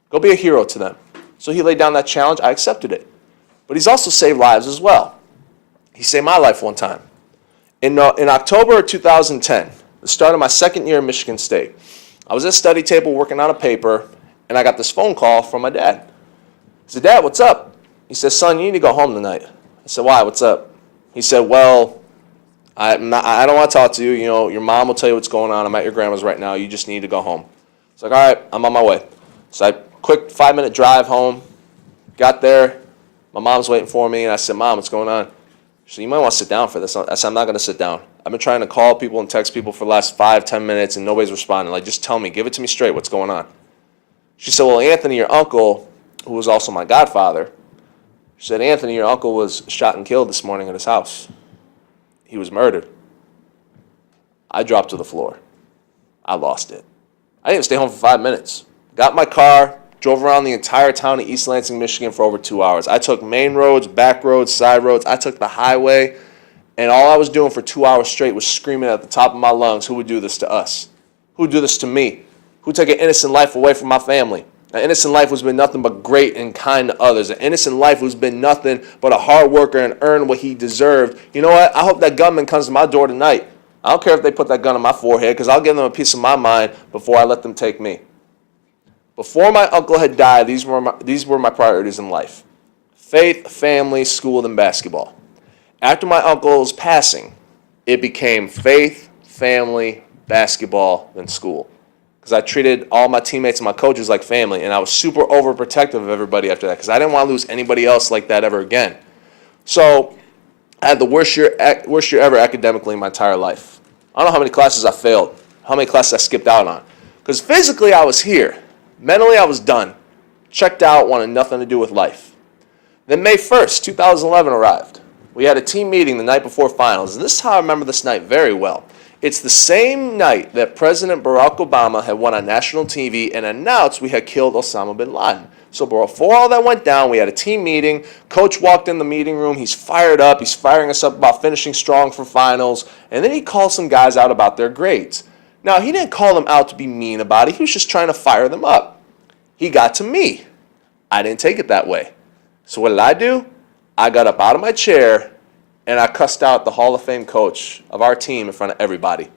Go be a hero to them. So he laid down that challenge. I accepted it. But he's also saved lives as well. He saved my life one time. In October of 2010, the start of my second year at Michigan State, I was at a study table working on a paper, and I got this phone call from my dad. I said, Dad, what's up? He said, son, you need to go home tonight. I said, why? What's up? He said, well, I don't want to talk to you. You know, your mom will tell you what's going on. I'm at your grandma's right now. You just need to go home. It's like, all right, I'm on my way. So I quick 5-minute drive home. Got there. My mom's waiting for me, and I said, Mom, what's going on? She said, you might want to sit down for this. I said, I'm not going to sit down. I've been trying to call people and text people for the last 5-10 minutes, and nobody's responding. Like, just tell me. Give it to me straight. What's going on? She said, well, Anthony, your uncle, who was also my godfather, she said, Anthony, your uncle was shot and killed this morning at his house. He was murdered. I dropped to the floor. I lost it. I didn't even stay home for 5 minutes. Got in my car, drove around the entire town of East Lansing, Michigan for over 2 hours. I took main roads, back roads, side roads. I took the highway, and all I was doing for 2 hours straight was screaming at the top of my lungs, who would do this to us? Who would do this to me? Who would take an innocent life away from my family? An innocent life who's been nothing but great and kind to others. An innocent life who's been nothing but a hard worker and earned what he deserved. You know what? I hope that gunman comes to my door tonight. I don't care if they put that gun on my forehead, because I'll give them a piece of my mind before I let them take me. Before my uncle had died, these were my priorities in life. Faith, family, school, and basketball. After my uncle's passing, it became faith, family, basketball, and school. Because I treated all my teammates and my coaches like family, and I was super overprotective of everybody after that, because I didn't want to lose anybody else like that ever again. So I had the worst year ever academically in my entire life. I don't know how many classes I failed, how many classes I skipped out on. Because physically I was here. Mentally I was done. Checked out, wanted nothing to do with life. Then May 1st, 2011 arrived. We had a team meeting the night before finals, and this is how I remember this night very well. It's the same night that President Barack Obama had went on national TV and announced we had killed Osama bin Laden. So before all that went down, we had a team meeting. Coach walked in the meeting room. He's fired up. He's firing us up about finishing strong for finals. And then he called some guys out about their grades. Now, he didn't call them out to be mean about it. He was just trying to fire them up. He got to me. I didn't take it that way. So what did I do? I got up out of my chair and I cussed out the Hall of Fame coach of our team in front of everybody.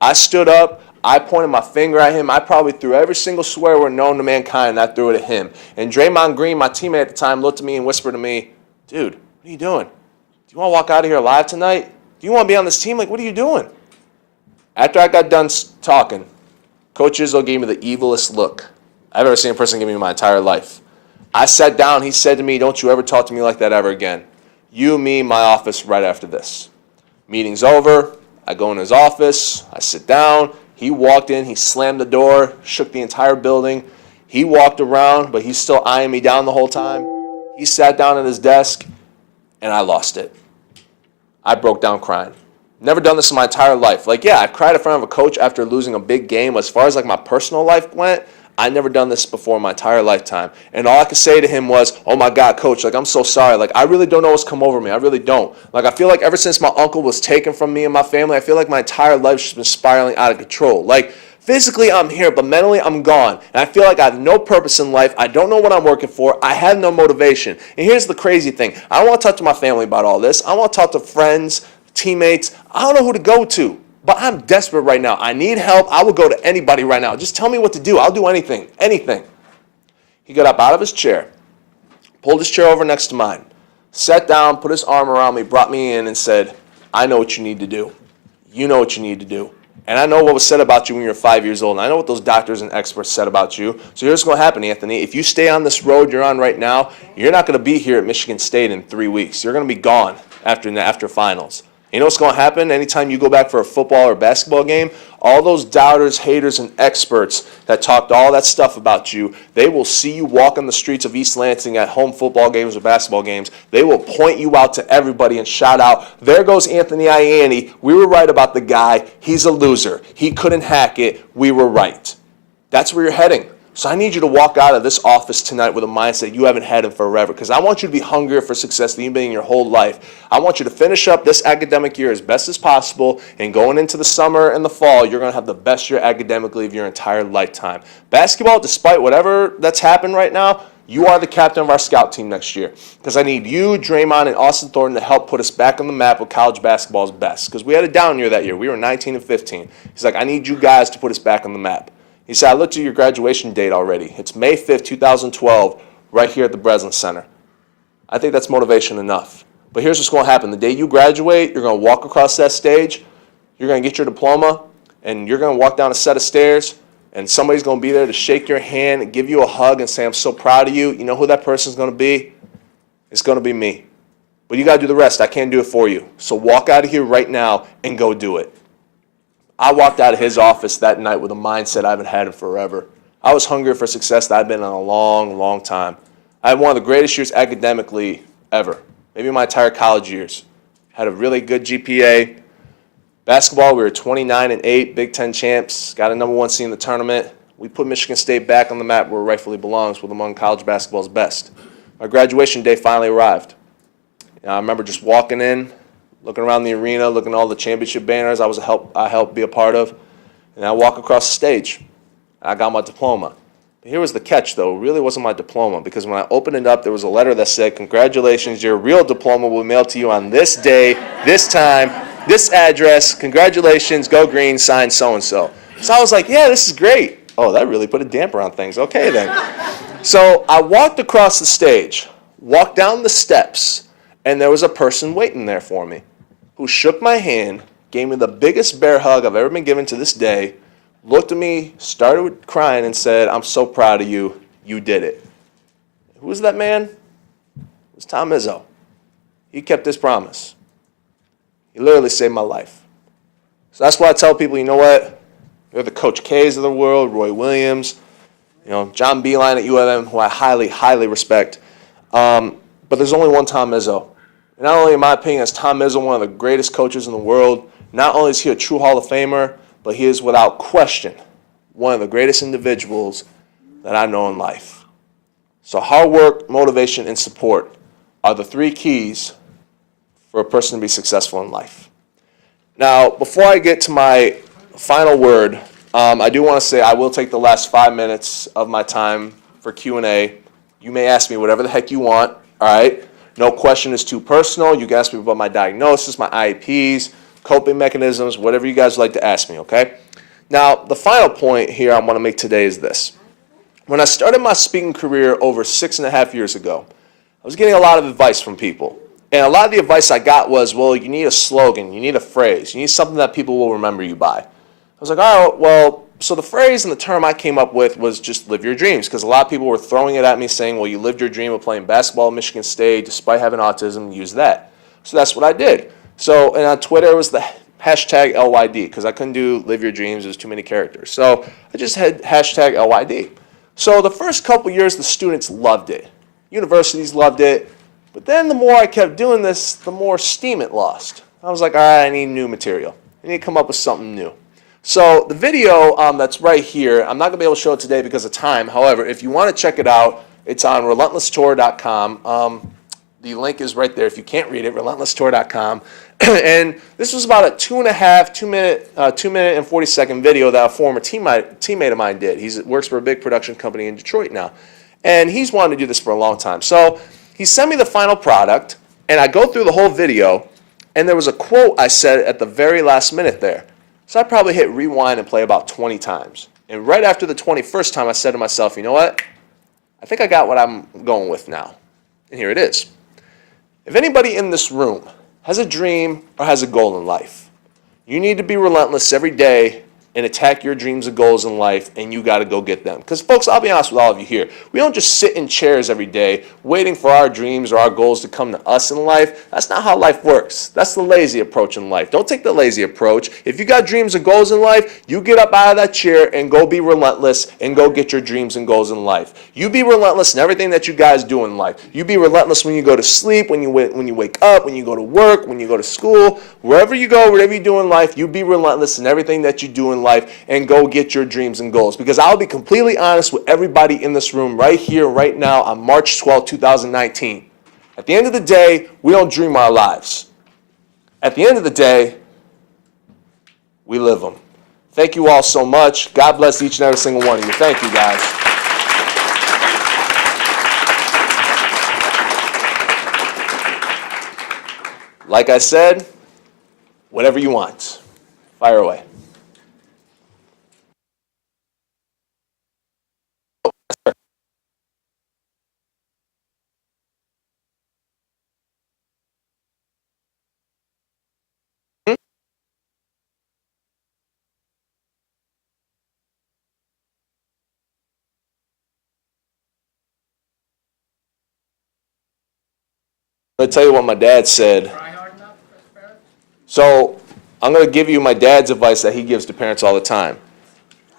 I stood up. I pointed my finger at him. I probably threw every single swear word known to mankind, and I threw it at him. And Draymond Green, my teammate at the time, looked at me and whispered to me, dude, what are you doing? Do you want to walk out of here alive tonight? Do you want to be on this team? Like, what are you doing? After I got done talking, Coach Izzo gave me the evilest look I've ever seen a person give me in my entire life. I sat down. He said to me, don't you ever talk to me like that ever again. You, me, my office right after this. Meeting's over. I go in his office. I sit down. He walked in. He slammed the door, shook the entire building. He walked around, but he's still eyeing me down the whole time. He sat down at his desk, and I lost it. I broke down crying. Never done this in my entire life. Like, yeah, I've cried in front of a coach after losing a big game. As far as like my personal life went, I never done this before in my entire lifetime. And all I could say to him was, oh my God, coach, like, I'm so sorry. Like, I really don't know what's come over me. I really don't. Like, I feel like ever since my uncle was taken from me and my family, I feel like my entire life's just been spiraling out of control. Like, physically, I'm here, but mentally, I'm gone. And I feel like I have no purpose in life. I don't know what I'm working for. I have no motivation. And here's the crazy thing. I don't want to talk to my family about all this. I want to talk to friends, teammates. I don't know who to go to. But I'm desperate right now. I need help. I will go to anybody right now. Just tell me what to do. I'll do anything. Anything. He got up out of his chair, pulled his chair over next to mine, sat down, put his arm around me, brought me in and said, I know what you need to do. You know what you need to do. And I know what was said about you when you were 5 years old. And I know what those doctors and experts said about you. So here's what's going to happen, Anthony. If you stay on this road you're on right now, you're not going to be here at Michigan State in 3 weeks. You're going to be gone after finals. You know what's going to happen anytime you go back for a football or basketball game? All those doubters, haters, and experts that talked all that stuff about you, they will see you walk on the streets of East Lansing at home football games or basketball games. They will point you out to everybody and shout out, there goes Anthony Ianni. We were right about the guy. He's a loser. He couldn't hack it. We were right. That's where you're heading. So I need you to walk out of this office tonight with a mindset you haven't had in forever, because I want you to be hungrier for success than you've been in your whole life. I want you to finish up this academic year as best as possible, and going into the summer and the fall, you're going to have the best year academically of your entire lifetime. Basketball, despite whatever that's happened right now, you are the captain of our scout team next year, because I need you, Draymond, and Austin Thornton to help put us back on the map with college basketball's best, because we had a down year that year. We were 19-15. He's like, I need you guys to put us back on the map. He said, I looked at your graduation date already. It's May 5th, 2012, right here at the Breslin Center. I think that's motivation enough. But here's what's going to happen. The day you graduate, you're going to walk across that stage, you're going to get your diploma, and you're going to walk down a set of stairs, and somebody's going to be there to shake your hand and give you a hug and say, I'm so proud of you. You know who that person's going to be? It's going to be me. But you got to do the rest. I can't do it for you. So walk out of here right now and go do it. I walked out of his office that night with a mindset I haven't had in forever. I was hungry for success that I've been in a long, long time. I had one of the greatest years academically ever, maybe my entire college years. Had a really good GPA. Basketball, we were 29-8, Big Ten champs, got a #1 seed in the tournament. We put Michigan State back on the map where it rightfully belongs, with among college basketball's best. My graduation day finally arrived. I remember just walking in, looking around the arena, looking at all the championship banners I helped be a part of, and I walk across the stage. I got my diploma. But here was the catch, though. It really wasn't my diploma, because when I opened it up, there was a letter that said, congratulations, your real diploma will be mailed to you on this day, this time, this address. Congratulations, go green, signed so-and-so. So I was like, yeah, this is great. Oh, that really put a damper on things. Okay, then. So I walked across the stage, walked down the steps, and there was a person waiting there for me who shook my hand, gave me the biggest bear hug I've ever been given to this day, looked at me, started crying, and said, I'm so proud of you. You did it. Who was that man? It was Tom Izzo. He kept his promise. He literally saved my life. So that's why I tell people, you know what? They're the Coach K's of the world, Roy Williams, John Beilein at U of M, who I highly, highly respect. But there's only one Tom Izzo. And not only, in my opinion, is Tom Izzo one of the greatest coaches in the world, not only is he a true Hall of Famer, but he is without question one of the greatest individuals that I know in life. So hard work, motivation, and support are the 3 keys for a person to be successful in life. Now, before I get to my final word, I do want to say I will take the last 5 minutes of my time for Q&A. You may ask me whatever the heck you want, all right? No question is too personal. You can ask me about my diagnosis, my IEPs, coping mechanisms, whatever you guys like to ask me, okay? Now, the final point here I want to make today is this. When I started my speaking career over 6.5 years ago, I was getting a lot of advice from people. And a lot of the advice I got was, well, you need a slogan, you need a phrase, you need something that people will remember you by. I was like, all right, well, so the phrase and the term I came up with was just live your dreams, because a lot of people were throwing it at me saying, well, you lived your dream of playing basketball at Michigan State despite having autism, use that. So that's what I did. So, and on Twitter, it was the hashtag LYD, because I couldn't do live your dreams, there's too many characters. So I just had hashtag LYD. So the first couple years, the students loved it. Universities loved it. But then the more I kept doing this, the more steam it lost. I was like, all right, I need new material. I need to come up with something new. So the video that's right here, I'm not going to be able to show it today because of time. However, if you want to check it out, it's on relentlesstour.com. The link is right there if you can't read it, relentlesstour.com. And this was about a 2 minute and 40-second video that a former teammate of mine did. He works for a big production company in Detroit now. And he's wanted to do this for a long time. So he sent me the final product, and I go through the whole video, and there was a quote I said at the very last minute there. So I probably hit rewind and play about 20 times. And right after the 21st time, I said to myself, you know what? I think I got what I'm going with now. And here it is. If anybody in this room has a dream or has a goal in life, you need to be relentless every day and attack your dreams and goals in life, and you got to go get them. Because, folks, I'll be honest with all of you here. We don't just sit in chairs every day waiting for our dreams or our goals to come to us in life. That's not how life works. That's the lazy approach in life. Don't take the lazy approach. If you got dreams and goals in life, you get up out of that chair and go be relentless and go get your dreams and goals in life. You be relentless in everything that you guys do in life. You be relentless when you go to sleep, when you wake up, when you go to work, when you go to school. Wherever you go, whatever you do in life, you be relentless in everything that you do in life and go get your dreams and goals. Because I'll be completely honest with everybody in this room right here, right now on March 12, 2019. At the end of the day, we don't dream our lives. At the end of the day, we live them. Thank you all so much. God bless each and every single one of you. Thank you, guys. Like I said, whatever you want. Fire away. going to tell you what my dad said. So I'm going to give you my dad's advice that he gives to parents all the time.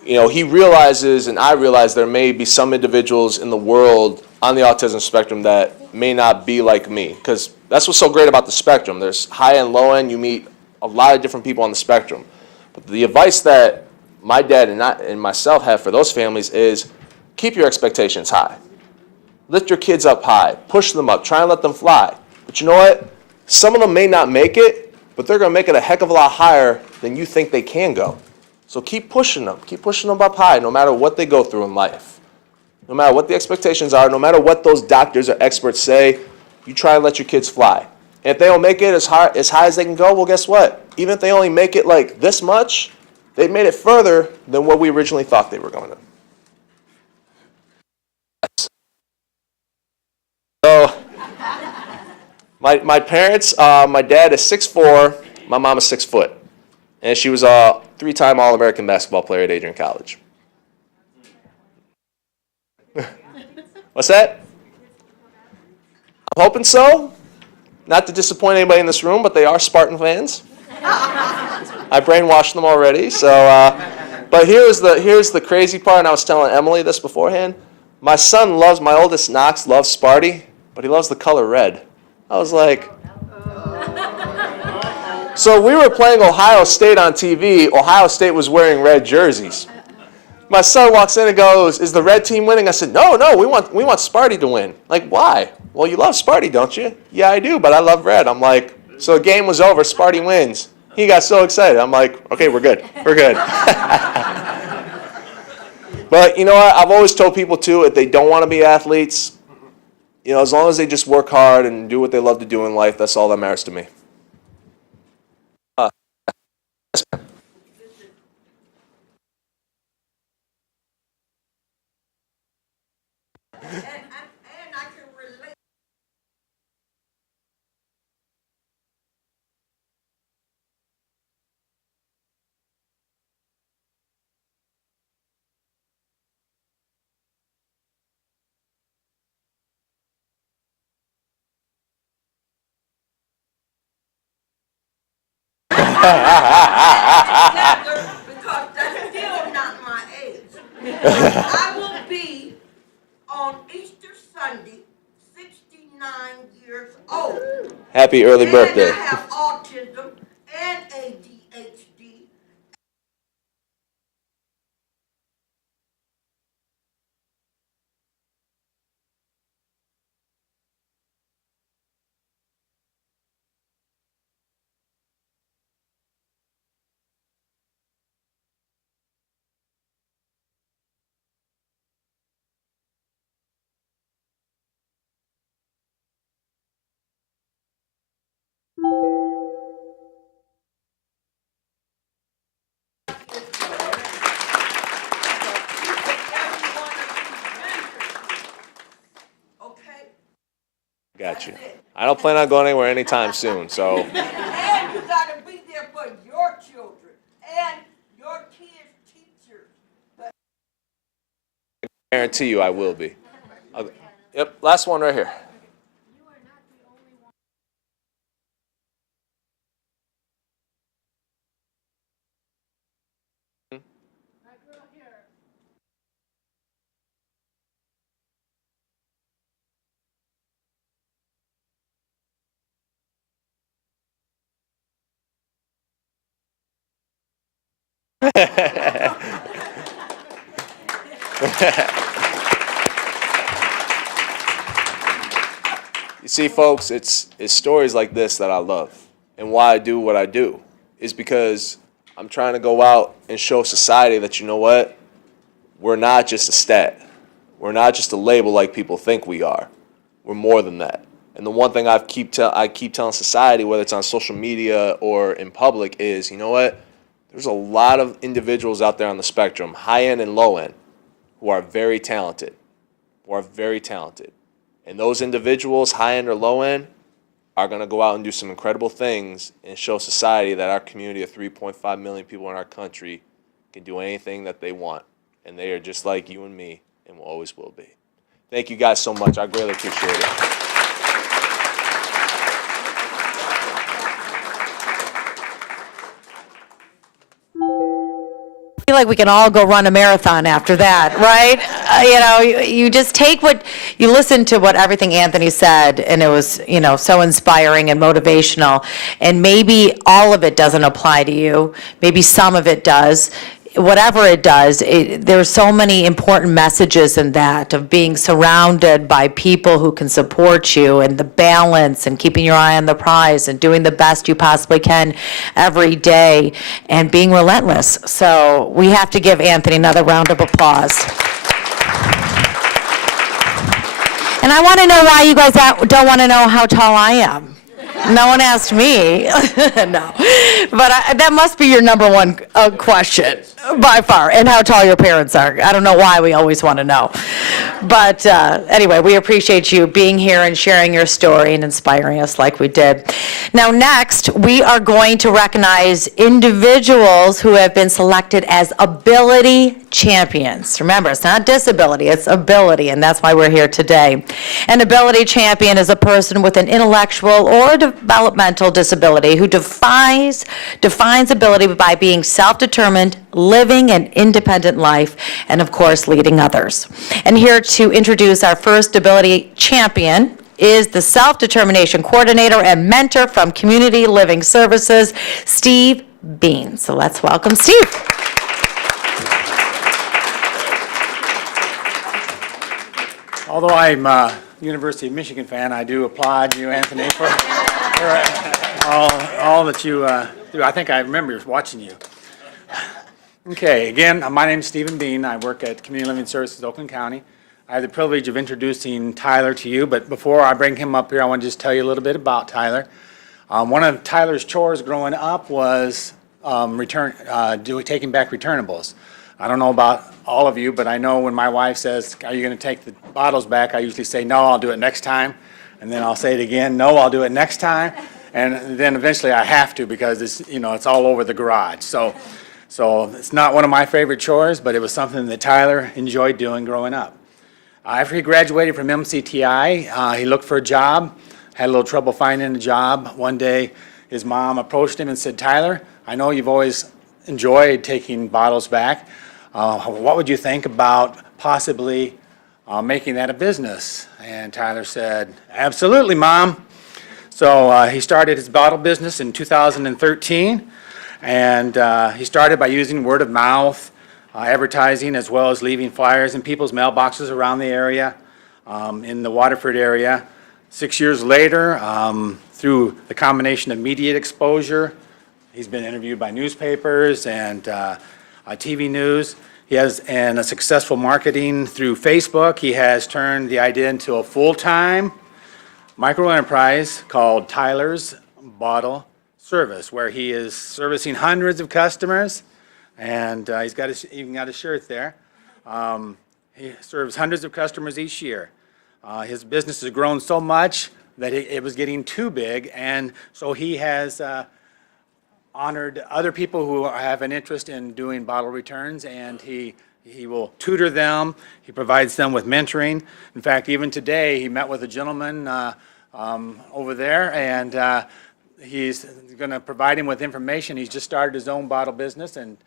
You know, he realizes, and I realize, there may be some individuals in the world on the autism spectrum that may not be like me, because that's what's so great about the spectrum. There's high and low end. You meet a lot of different people on the spectrum. But the advice that my dad and myself have for those families is keep your expectations high. Lift your kids up high. Push them up. Try and let them fly. But you know what? Some of them may not make it, but they're going to make it a heck of a lot higher than you think they can go. So keep pushing them. Keep pushing them up high no matter what they go through in life. No matter what the expectations are, no matter what those doctors or experts say, you try and let your kids fly. And if they don't make it as high as they can go, well, guess what? Even if they only make it like this much, they've made it further than what we originally thought they were going to. So, my parents, my dad is 6'4", my mom is 6 foot. And she was a 3-time All-American basketball player at Adrian College. What's that? I'm hoping so. Not to disappoint anybody in this room, but they are Spartan fans. I brainwashed them already. So, but here's the crazy part, and I was telling Emily this beforehand. My oldest Knox loves Sparty, but he loves the color red. I was like, so we were playing Ohio State on TV. Ohio State was wearing red jerseys. My son walks in and goes, "Is the red team winning?" I said, No, we want Sparty to win. Like, why? Well, you love Sparty, don't you? Yeah, I do, but I love red. I'm like, so the game was over, Sparty wins. He got so excited. I'm like, okay, we're good. We're good. But you know what? I've always told people too, if they don't want to be athletes, you know, as long as they just work hard and do what they love to do in life, that's all that matters to me. And I can relate. Because that's still not my age. I will be on Easter Sunday, 69 years old. Happy early birthday. And I have autism and ADHD. Okay? Got you. I don't plan on going anywhere anytime soon, so And you gotta be there for your children and your kids' teachers. guarantee you I will be. Yep, last one right here. You see, folks, it's stories like this that I love. And why I do what I do is because I'm trying to go out and show society that, you know what, we're not just a stat. We're not just a label like people think we are. We're more than that. And the one thing I keep telling society, whether it's on social media or in public, is, you know what, there's a lot of individuals out there on the spectrum, high end and low end, who are very talented, And those individuals, high end or low end, are going to go out and do some incredible things and show society that our community of 3.5 million people in our country can do anything that they want. And they are just like you and me and will always will be. Thank you guys so much. I greatly appreciate it. feel like we can all go run a marathon after that, right? You just take you listen to what everything Anthony said, and it was, so inspiring and motivational. And maybe all of it doesn't apply to you. Maybe some of it does. Whatever it does, there's so many important messages in that of being surrounded by people who can support you, and the balance, and keeping your eye on the prize, and doing the best you possibly can every day, and being relentless. So we have to give Anthony another round of applause. And I want to know why you guys don't want to know how tall I am. No one asked me. No. But that must be your number one question, by far, and how tall your parents are. I don't know why we always want to know. But anyway, we appreciate you being here and sharing your story and inspiring us like we did. Now, next, we are going to recognize individuals who have been selected as ability champions. Remember, it's not disability, it's ability, and that's why we're here today. An ability champion is a person with an intellectual or developmental disability who defines ability by being self-determined, living an independent life, and of course, leading others. And here to introduce our first ability champion is the self-determination coordinator and mentor from Community Living Services, Steve Bean. So let's welcome Steve. Although I'm a University of Michigan fan, I do applaud you, Anthony, for all that you do. I think I remember watching you. Okay, again, my name's Stephen Bean. I work at Community Living Services, Oakland County. I have the privilege of introducing Tyler to you, but before I bring him up here, I want to just tell you a little bit about Tyler. One of Tyler's chores growing up was taking back returnables. I don't know about all of you, but I know when my wife says, "Are you going to take the bottles back?" I usually say, "No, I'll do it next time." And then I'll say it again, "No, I'll do it next time." And then eventually I have to, because it's all over the garage. So it's not one of my favorite chores, but it was something that Tyler enjoyed doing growing up. After he graduated from MCTI, he looked for a job, had a little trouble finding a job. One day, his mom approached him and said, "Tyler, I know you've always enjoyed taking bottles back. What would you think about possibly making that a business?" And Tyler said, "Absolutely, Mom." So he started his bottle business in 2013, and he started by using word of mouth, advertising, as well as leaving flyers in people's mailboxes around the area, in the Waterford area. 6 years later, through the combination of media exposure, he's been interviewed by newspapers and TV news. He has, and a successful marketing through Facebook. He has turned the idea into a full-time micro enterprise called Tyler's Bottle Service, where he is servicing hundreds of customers, and he's got even got a shirt there. He serves hundreds of customers each year. His business has grown so much that it was getting too big, and so he has honored other people who have an interest in doing bottle returns, and he will tutor them. He provides them with mentoring. In fact, even today, he met with a gentleman over there, and he's going to provide him with information. He's just started his own bottle business, and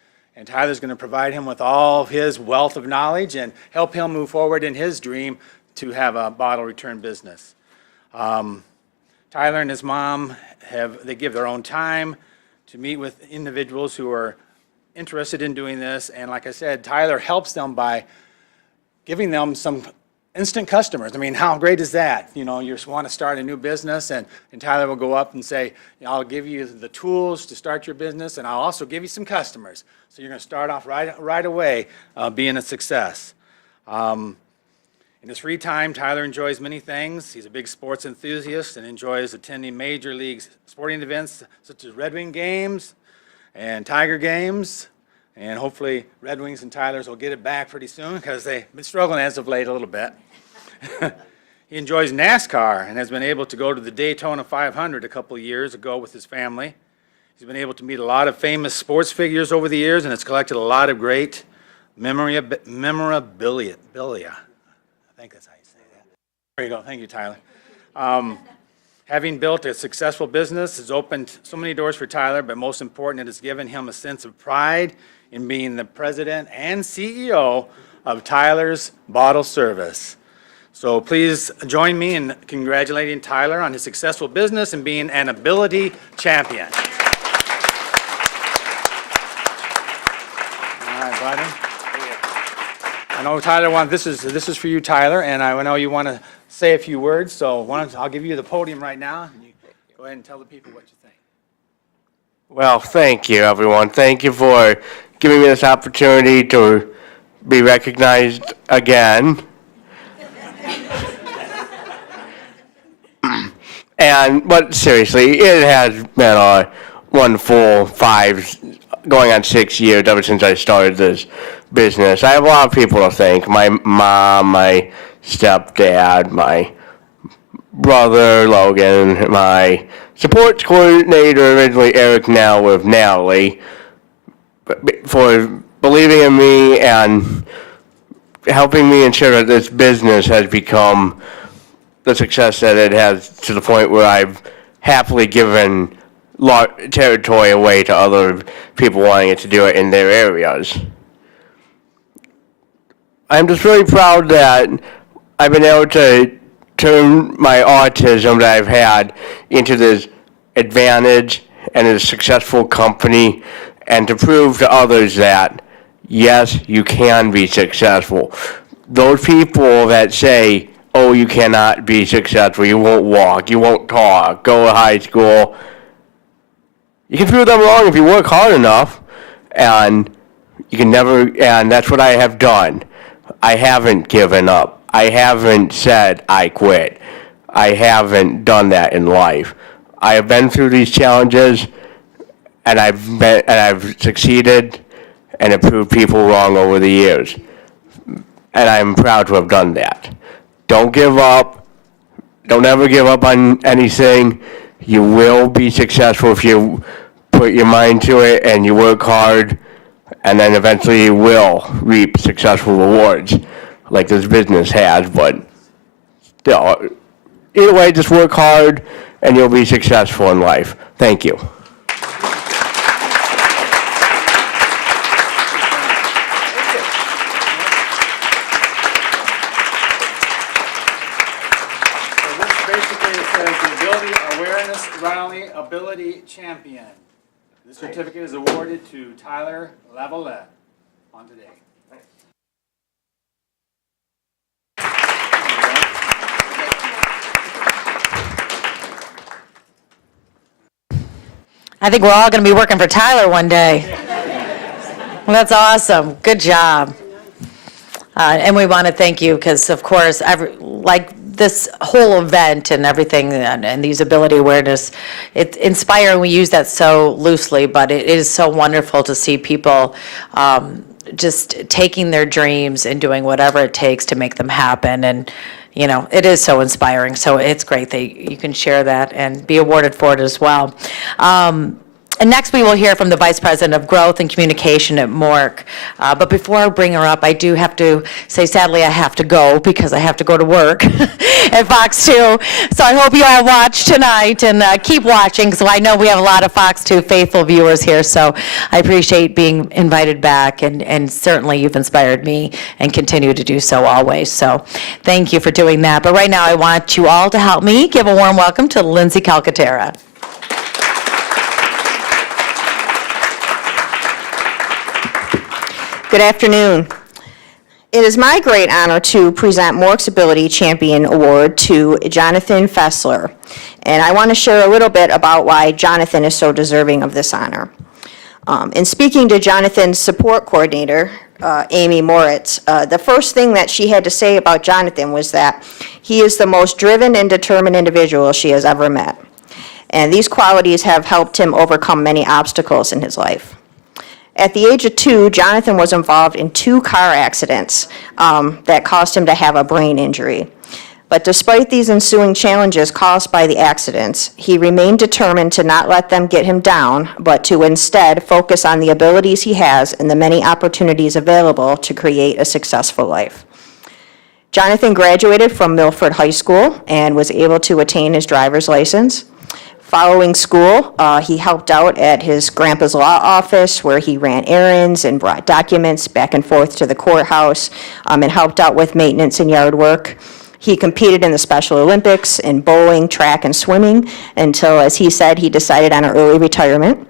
Tyler's going to provide him with all of his wealth of knowledge and help him move forward in his dream to have a bottle return business. Tyler and his mom they give their own time to meet with individuals who are interested in doing this. And like I said, Tyler helps them by giving them some instant customers. I mean, how great is that? You just want to start a new business, and Tyler will go up and say, "I'll give you the tools to start your business, and I'll also give you some customers." So you're going to start off right away being a success. In his free time, Tyler enjoys many things. He's a big sports enthusiast and enjoys attending major league sporting events such as Red Wing games and Tiger games. And hopefully Red Wings and Tylers will get it back pretty soon, because they've been struggling as of late a little bit. He enjoys NASCAR and has been able to go to the Daytona 500 a couple of years ago with his family. He's been able to meet a lot of famous sports figures over the years, and has collected a lot of great memorabilia. I think that's how you say that. There you go. Thank you, Tyler. Having built a successful business has opened so many doors for Tyler, but most important, it has given him a sense of pride in being the president and CEO of Tyler's Bottle Service. So please join me in congratulating Tyler on his successful business and being an ability champion. All right, buddy. I know Tyler this is for you, Tyler, and I know you want to say a few words, so I'll give you the podium right now, and you go ahead and tell the people what you think. Well, thank you, everyone. Thank you for giving me this opportunity to be recognized again. But seriously, it has been a wonderful 5, going on 6 years ever since I started this business. I have a lot of people to thank. My mom, my stepdad, my brother, Logan, my support coordinator, originally Eric, now with Natalie, for believing in me and helping me ensure that this business has become the success that it has, to the point where I've happily given territory away to other people wanting it to do it in their areas. I'm just really proud that I've been able to turn my autism that I've had into this advantage and a successful company, and to prove to others that, yes, you can be successful. Those people that say, oh, you cannot be successful, you won't walk, you won't talk, go to high school, you can prove them wrong if you work hard enough, and you can never, and that's what I have done. I haven't given up. I haven't said I quit. I haven't done that in life. I have been through these challenges, and I've succeeded and have proved people wrong over the years. And I'm proud to have done that. Don't give up. Don't ever give up on anything. You will be successful if you put your mind to it and you work hard, and then eventually you will reap successful rewards like this business has. But still, either way, just work hard and you'll be successful in life. Thank you. Rally Ability Champion. This certificate is awarded to Tyler Lavalette on today. I think we're all going to be working for Tyler one day. Well, that's awesome. Good job. And we want to thank you because, of course, like this whole event and everything and these ability awareness, it's inspiring. We use that so loosely, but it is so wonderful to see people just taking their dreams and doing whatever it takes to make them happen. And, you know, it is so inspiring. So it's great that you can share that and be awarded for it as well. And next, we will hear from the Vice President of Growth and Communication at MORC. But before I bring her up, I do have to say, sadly, I have to go because I have to go to work at Fox 2. So I hope you all watch tonight and keep watching, because I know we have a lot of Fox 2 faithful viewers here. So I appreciate being invited back, and certainly you've inspired me and continue to do so always. So thank you for doing that. But right now, I want you all to help me give a warm welcome to Lindsay Calcaterra. Good afternoon. It is my great honor to present MORC's Ability Champion Award to Jonathan Fessler. And I want to share a little bit about why Jonathan is so deserving of this honor. In speaking to Jonathan's support coordinator, Amy Moritz, the first thing that she had to say about Jonathan was that he is the most driven and determined individual she has ever met. And these qualities have helped him overcome many obstacles in his life. At the age of 2, Jonathan was involved in 2 car accidents that caused him to have a brain injury. But despite these ensuing challenges caused by the accidents, he remained determined to not let them get him down, but to instead focus on the abilities he has and the many opportunities available to create a successful life. Jonathan graduated from Milford High School and was able to attain his driver's license. Following school, he helped out at his grandpa's law office where he ran errands and brought documents back and forth to the courthouse and helped out with maintenance and yard work. He competed in the Special Olympics in bowling, track, and swimming until, as he said, he decided on an early retirement.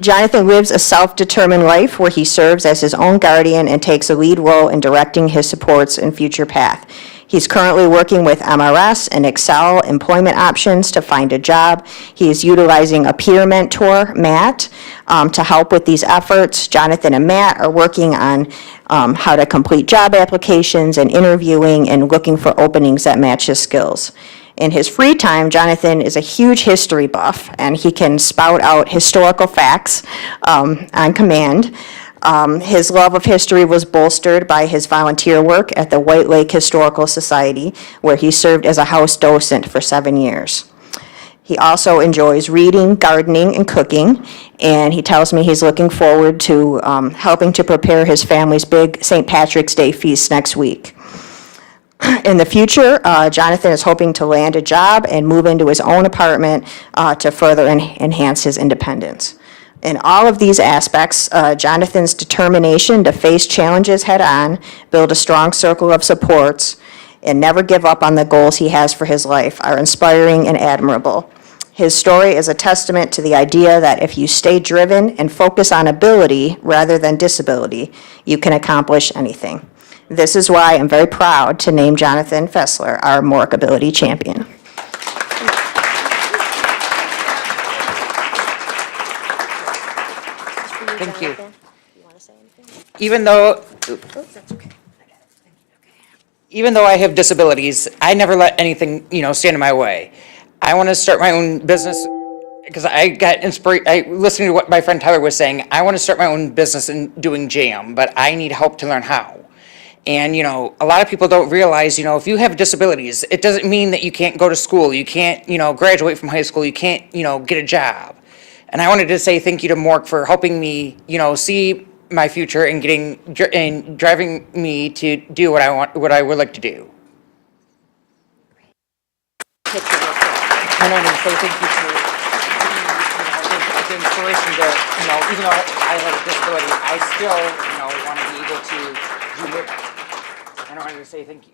Jonathan lives a self-determined life where he serves as his own guardian and takes a lead role in directing his supports and future path. He's currently working with MRS and Excel employment options to find a job. He is utilizing a peer mentor, Matt, to help with these efforts. Jonathan and Matt are working on how to complete job applications and interviewing and looking for openings that match his skills. In his free time, Jonathan is a huge history buff, and he can spout out historical facts on command. His love of history was bolstered by his volunteer work at the White Lake Historical Society, where he served as a house docent for 7 years. He also enjoys reading, gardening, and cooking, and he tells me he's looking forward to helping to prepare his family's big St. Patrick's Day feast next week. In the future, Jonathan is hoping to land a job and move into his own apartment to further enhance his independence. In all of these aspects, Jonathan's determination to face challenges head-on, build a strong circle of supports, and never give up on the goals he has for his life are inspiring and admirable. His story is a testament to the idea that if you stay driven and focus on ability rather than disability, you can accomplish anything. This is why I'm very proud to name Jonathan Fessler our MORC Ability Champion. Thank you. Even though I have disabilities, I never let anything, stand in my way. I want to start my own business because I got listening to what my friend Tyler was saying. I want to start my own business in doing jam, but I need help to learn how. And, a lot of people don't realize, if you have disabilities, it doesn't mean that you can't go to school, you can't, graduate from high school, you can't, get a job. And I wanted to say thank you to MORC for helping me, see my future and driving me to do what I would like to do. And I want to say thank you to the inspiration to, even though I have a disability, I still, want to be able to do it. And I wanted to say thank you.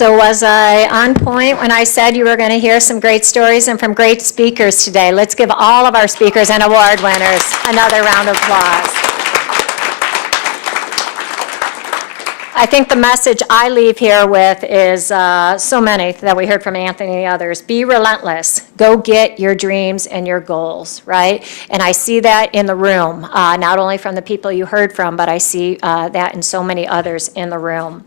So was I on point when I said you were going to hear some great stories and from great speakers today? Let's give all of our speakers and award winners another round of applause. I think the message I leave here with is so many that we heard from Anthony and the others. Be relentless. Go get your dreams and your goals, right? And I see that in the room, not only from the people you heard from, but I see that in so many others in the room.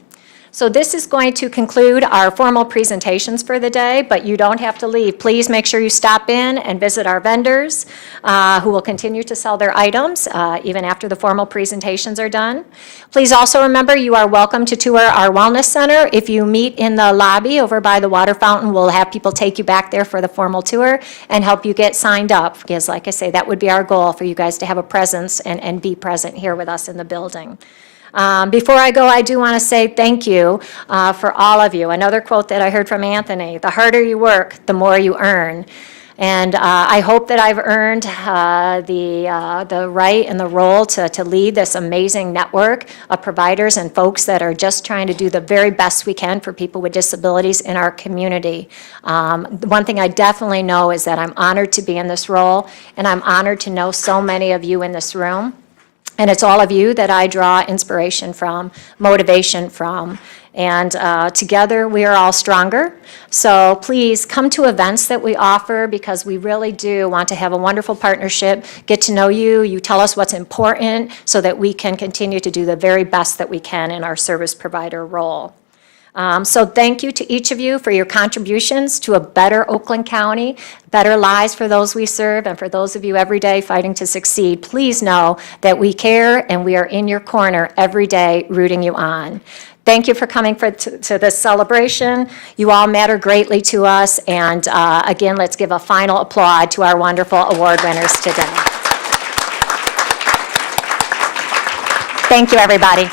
So this is going to conclude our formal presentations for the day, but you don't have to leave. Please make sure you stop in and visit our vendors who will continue to sell their items even after the formal presentations are done. Please also remember you are welcome to tour our Wellness Center. If you meet in the lobby over by the water fountain, we'll have people take you back there for the formal tour and help you get signed up, because like I say, that would be our goal, for you guys to have a presence and be present here with us in the building. Before I go, I do want to say thank you for all of you. Another quote that I heard from Anthony: the harder you work, the more you earn. And I hope that I've earned the right and the role to lead this amazing network of providers and folks that are just trying to do the very best we can for people with disabilities in our community. One thing I definitely know is that I'm honored to be in this role, and I'm honored to know so many of you in this room. And it's all of you that I draw inspiration from, motivation from. And together we are all stronger. So please come to events that we offer, because we really do want to have a wonderful partnership, get to know you, you tell us what's important so that we can continue to do the very best that we can in our service provider role. So thank you to each of you for your contributions to a better Oakland County, better lives for those we serve, and for those of you every day fighting to succeed. Please know that we care and we are in your corner every day rooting you on. Thank you for coming to this celebration. You all matter greatly to us. And again, let's give a final applaud to our wonderful award winners today. Thank you, everybody.